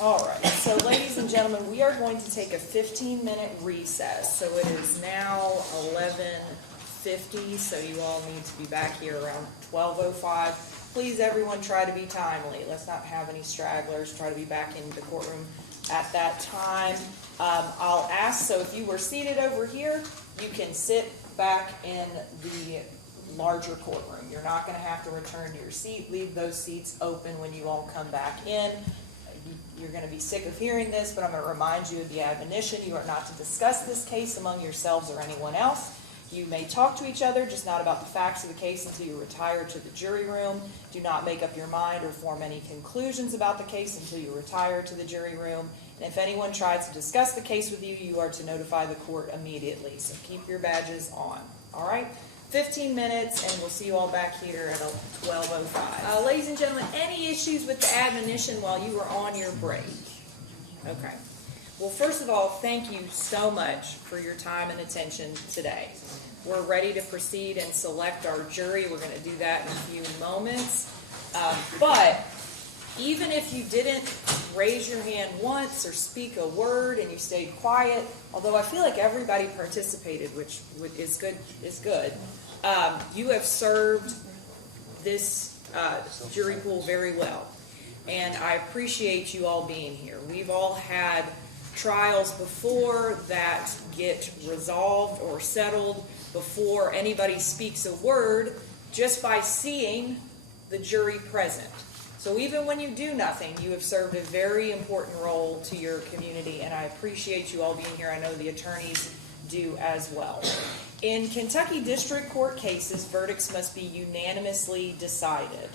All right, so ladies and gentlemen, we are going to take a 15-minute recess. So it is now 11:50, so you all need to be back here around 12:05. Please, everyone, try to be timely. Let's not have any stragglers. Try to be back in the courtroom at that time. I'll ask, so if you were seated over here, you can sit back in the larger courtroom. You're not going to have to return to your seat. Leave those seats open when you all come back in. You're going to be sick of hearing this, but I'm going to remind you of the admonition. You are not to discuss this case among yourselves or anyone else. You may talk to each other, just not about the facts of the case until you retire to the jury room. Do not make up your mind or form any conclusions about the case until you retire to the jury room. And if anyone tries to discuss the case with you, you are to notify the court immediately. So keep your badges on. All right? 15 minutes, and we'll see you all back here at 12:05. Ladies and gentlemen, any issues with the admonition while you were on your break? Okay. Well, first of all, thank you so much for your time and attention today. We're ready to proceed and select our jury. We're going to do that in a few moments. But even if you didn't raise your hand once or speak a word and you stayed quiet, although I feel like everybody participated, which is good, you have served this jury pool very well. And I appreciate you all being here. We've all had trials before that get resolved or settled before anybody speaks a word just by seeing the jury present. So even when you do nothing, you have served a very important role to your community, and I appreciate you all being here. I know the attorneys do as well. In Kentucky District Court cases, verdicts must be unanimously decided,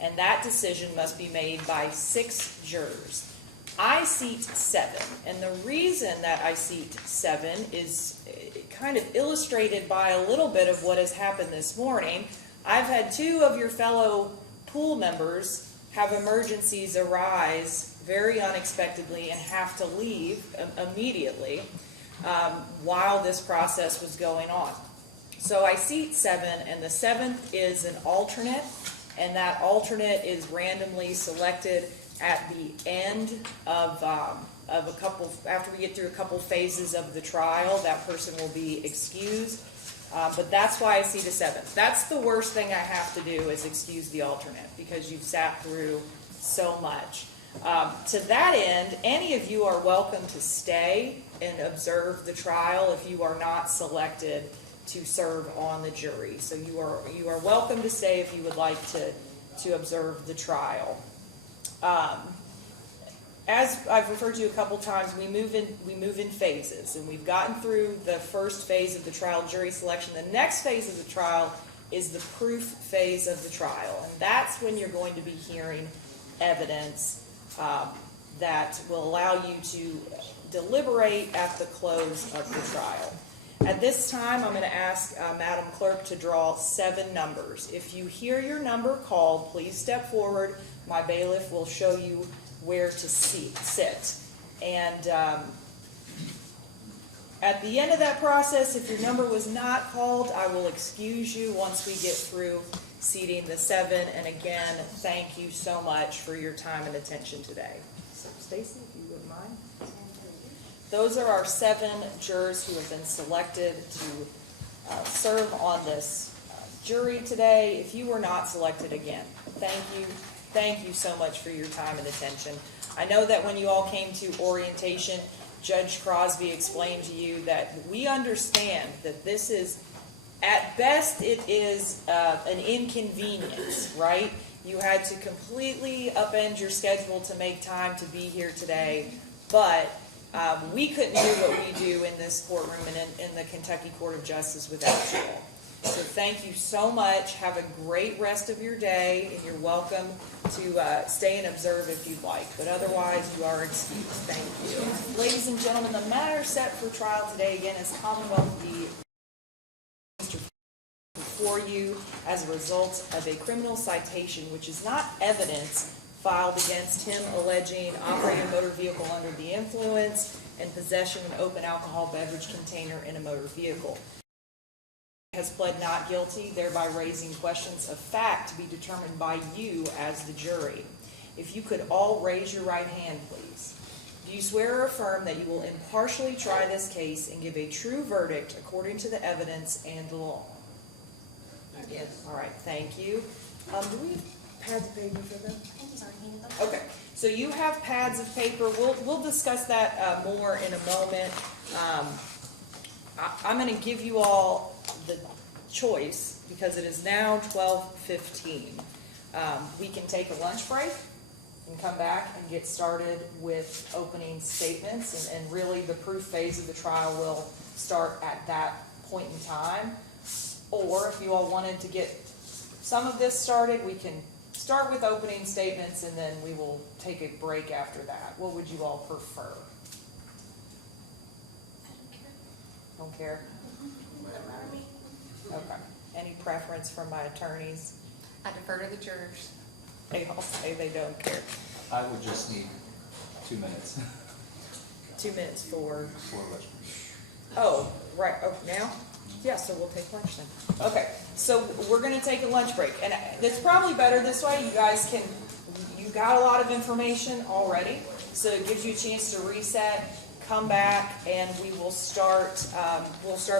and that decision must be made by 6 jurors. I seat 7, and the reason that I seat 7 is kind of illustrated by a little bit of what has happened this morning. I've had 2 of your fellow pool members have emergencies arise very unexpectedly and have to leave immediately while this process was going on. So I seat 7, and the 7th is an alternate, and that alternate is randomly selected at the end of a couple, after we get through a couple phases of the trial. That person will be excused, but that's why I seat a 7th. That's the worst thing I have to do, is excuse the alternate, because you've sat through so much. To that end, any of you are welcome to stay and observe the trial if you are not selected to serve on the jury. So you are welcome to stay if you would like to observe the trial. As I've referred to a couple times, we move in phases, and we've gotten through the first phase of the trial, jury selection. The next phase of the trial is the proof phase of the trial, and that's when you're going to be hearing evidence that will allow you to deliberate at the close of the trial. At this time, I'm going to ask Madam Clerk to draw 7 numbers. If you hear your number called, please step forward. My bailiff will show you where to sit. And at the end of that process, if your number was not called, I will excuse you once we get through seating the 7. And again, thank you so much for your time and attention today. So, Stacy, if you wouldn't mind. Those are our 7 jurors who have been selected to serve on this jury today. If you were not selected, again, thank you. Thank you so much for your time and attention. I know that when you all came to orientation, Judge Crosby explained to you that we understand that this is, at best, it is an inconvenience, right? You had to completely upend your schedule to make time to be here today, but we couldn't do what we do in this courtroom and in the Kentucky Court of Justice without you all. So thank you so much. Have a great rest of your day, and you're welcome to stay and observe if you'd like. But otherwise, you are excused. Thank you. Ladies and gentlemen, the matter set for trial today, again, is Commonwealth v. before you as a result of a criminal citation, which is not evidence filed against him alleging operating a motor vehicle under the influence and possession of an open alcohol beverage container in a motor vehicle. Has pled not guilty, thereby raising questions of fact to be determined by you as the jury. If you could all raise your right hand, please. Do you swear or affirm that you will impartially try this case and give a true verdict according to the evidence and the law? Yes. All right, thank you. Do we have pads of paper for them? I think he's already handed them. Okay, so you have pads of paper. We'll discuss that more in a moment. I'm going to give you all the choice because it is now 12:15. We can take a lunch break and come back and get started with opening statements, and really the proof phase of the trial will start at that point in time. Or if you all wanted to get some of this started, we can start with opening statements and then we will take a break after that. What would you all prefer? Don't care? Okay. Any preference from my attorneys? I defer to the jurors. They all say they don't care. I would just need 2 minutes 2 minutes for, for lunch. oh, right, oh, now? Yeah, so we'll take lunch then. Okay, so we're gonna take a lunch break, and it's probably better this way, you guys can, you got a lot of information already, so it gives you a chance to reset, come back, and we'll start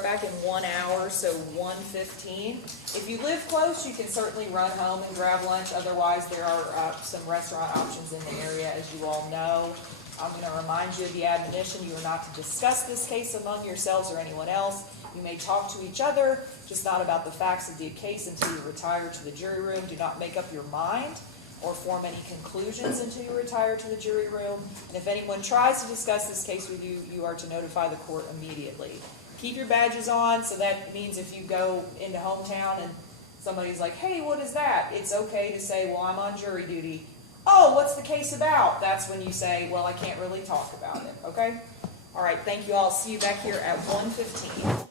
back in 1 hour, so 1:15. If you live close, you can certainly run home and grab lunch, otherwise there are some restaurant options in the area, as you all know. I'm gonna remind you of the admonition, you are not to discuss this case among yourselves or anyone else. You may talk to each other, just not about the facts of the case until you retire to the jury room. Do not make up your mind or form any conclusions until you retire to the jury room. And if anyone tries to discuss this case with you, you are to notify the court immediately. Keep your badges on, so that means if you go into hometown and somebody's like, hey, what is that? It's okay to say, well, I'm on jury duty. Oh, what's the case about? That's when you say, well, I can't really talk about it, okay? All right, thank you all. See you back here at 1:15.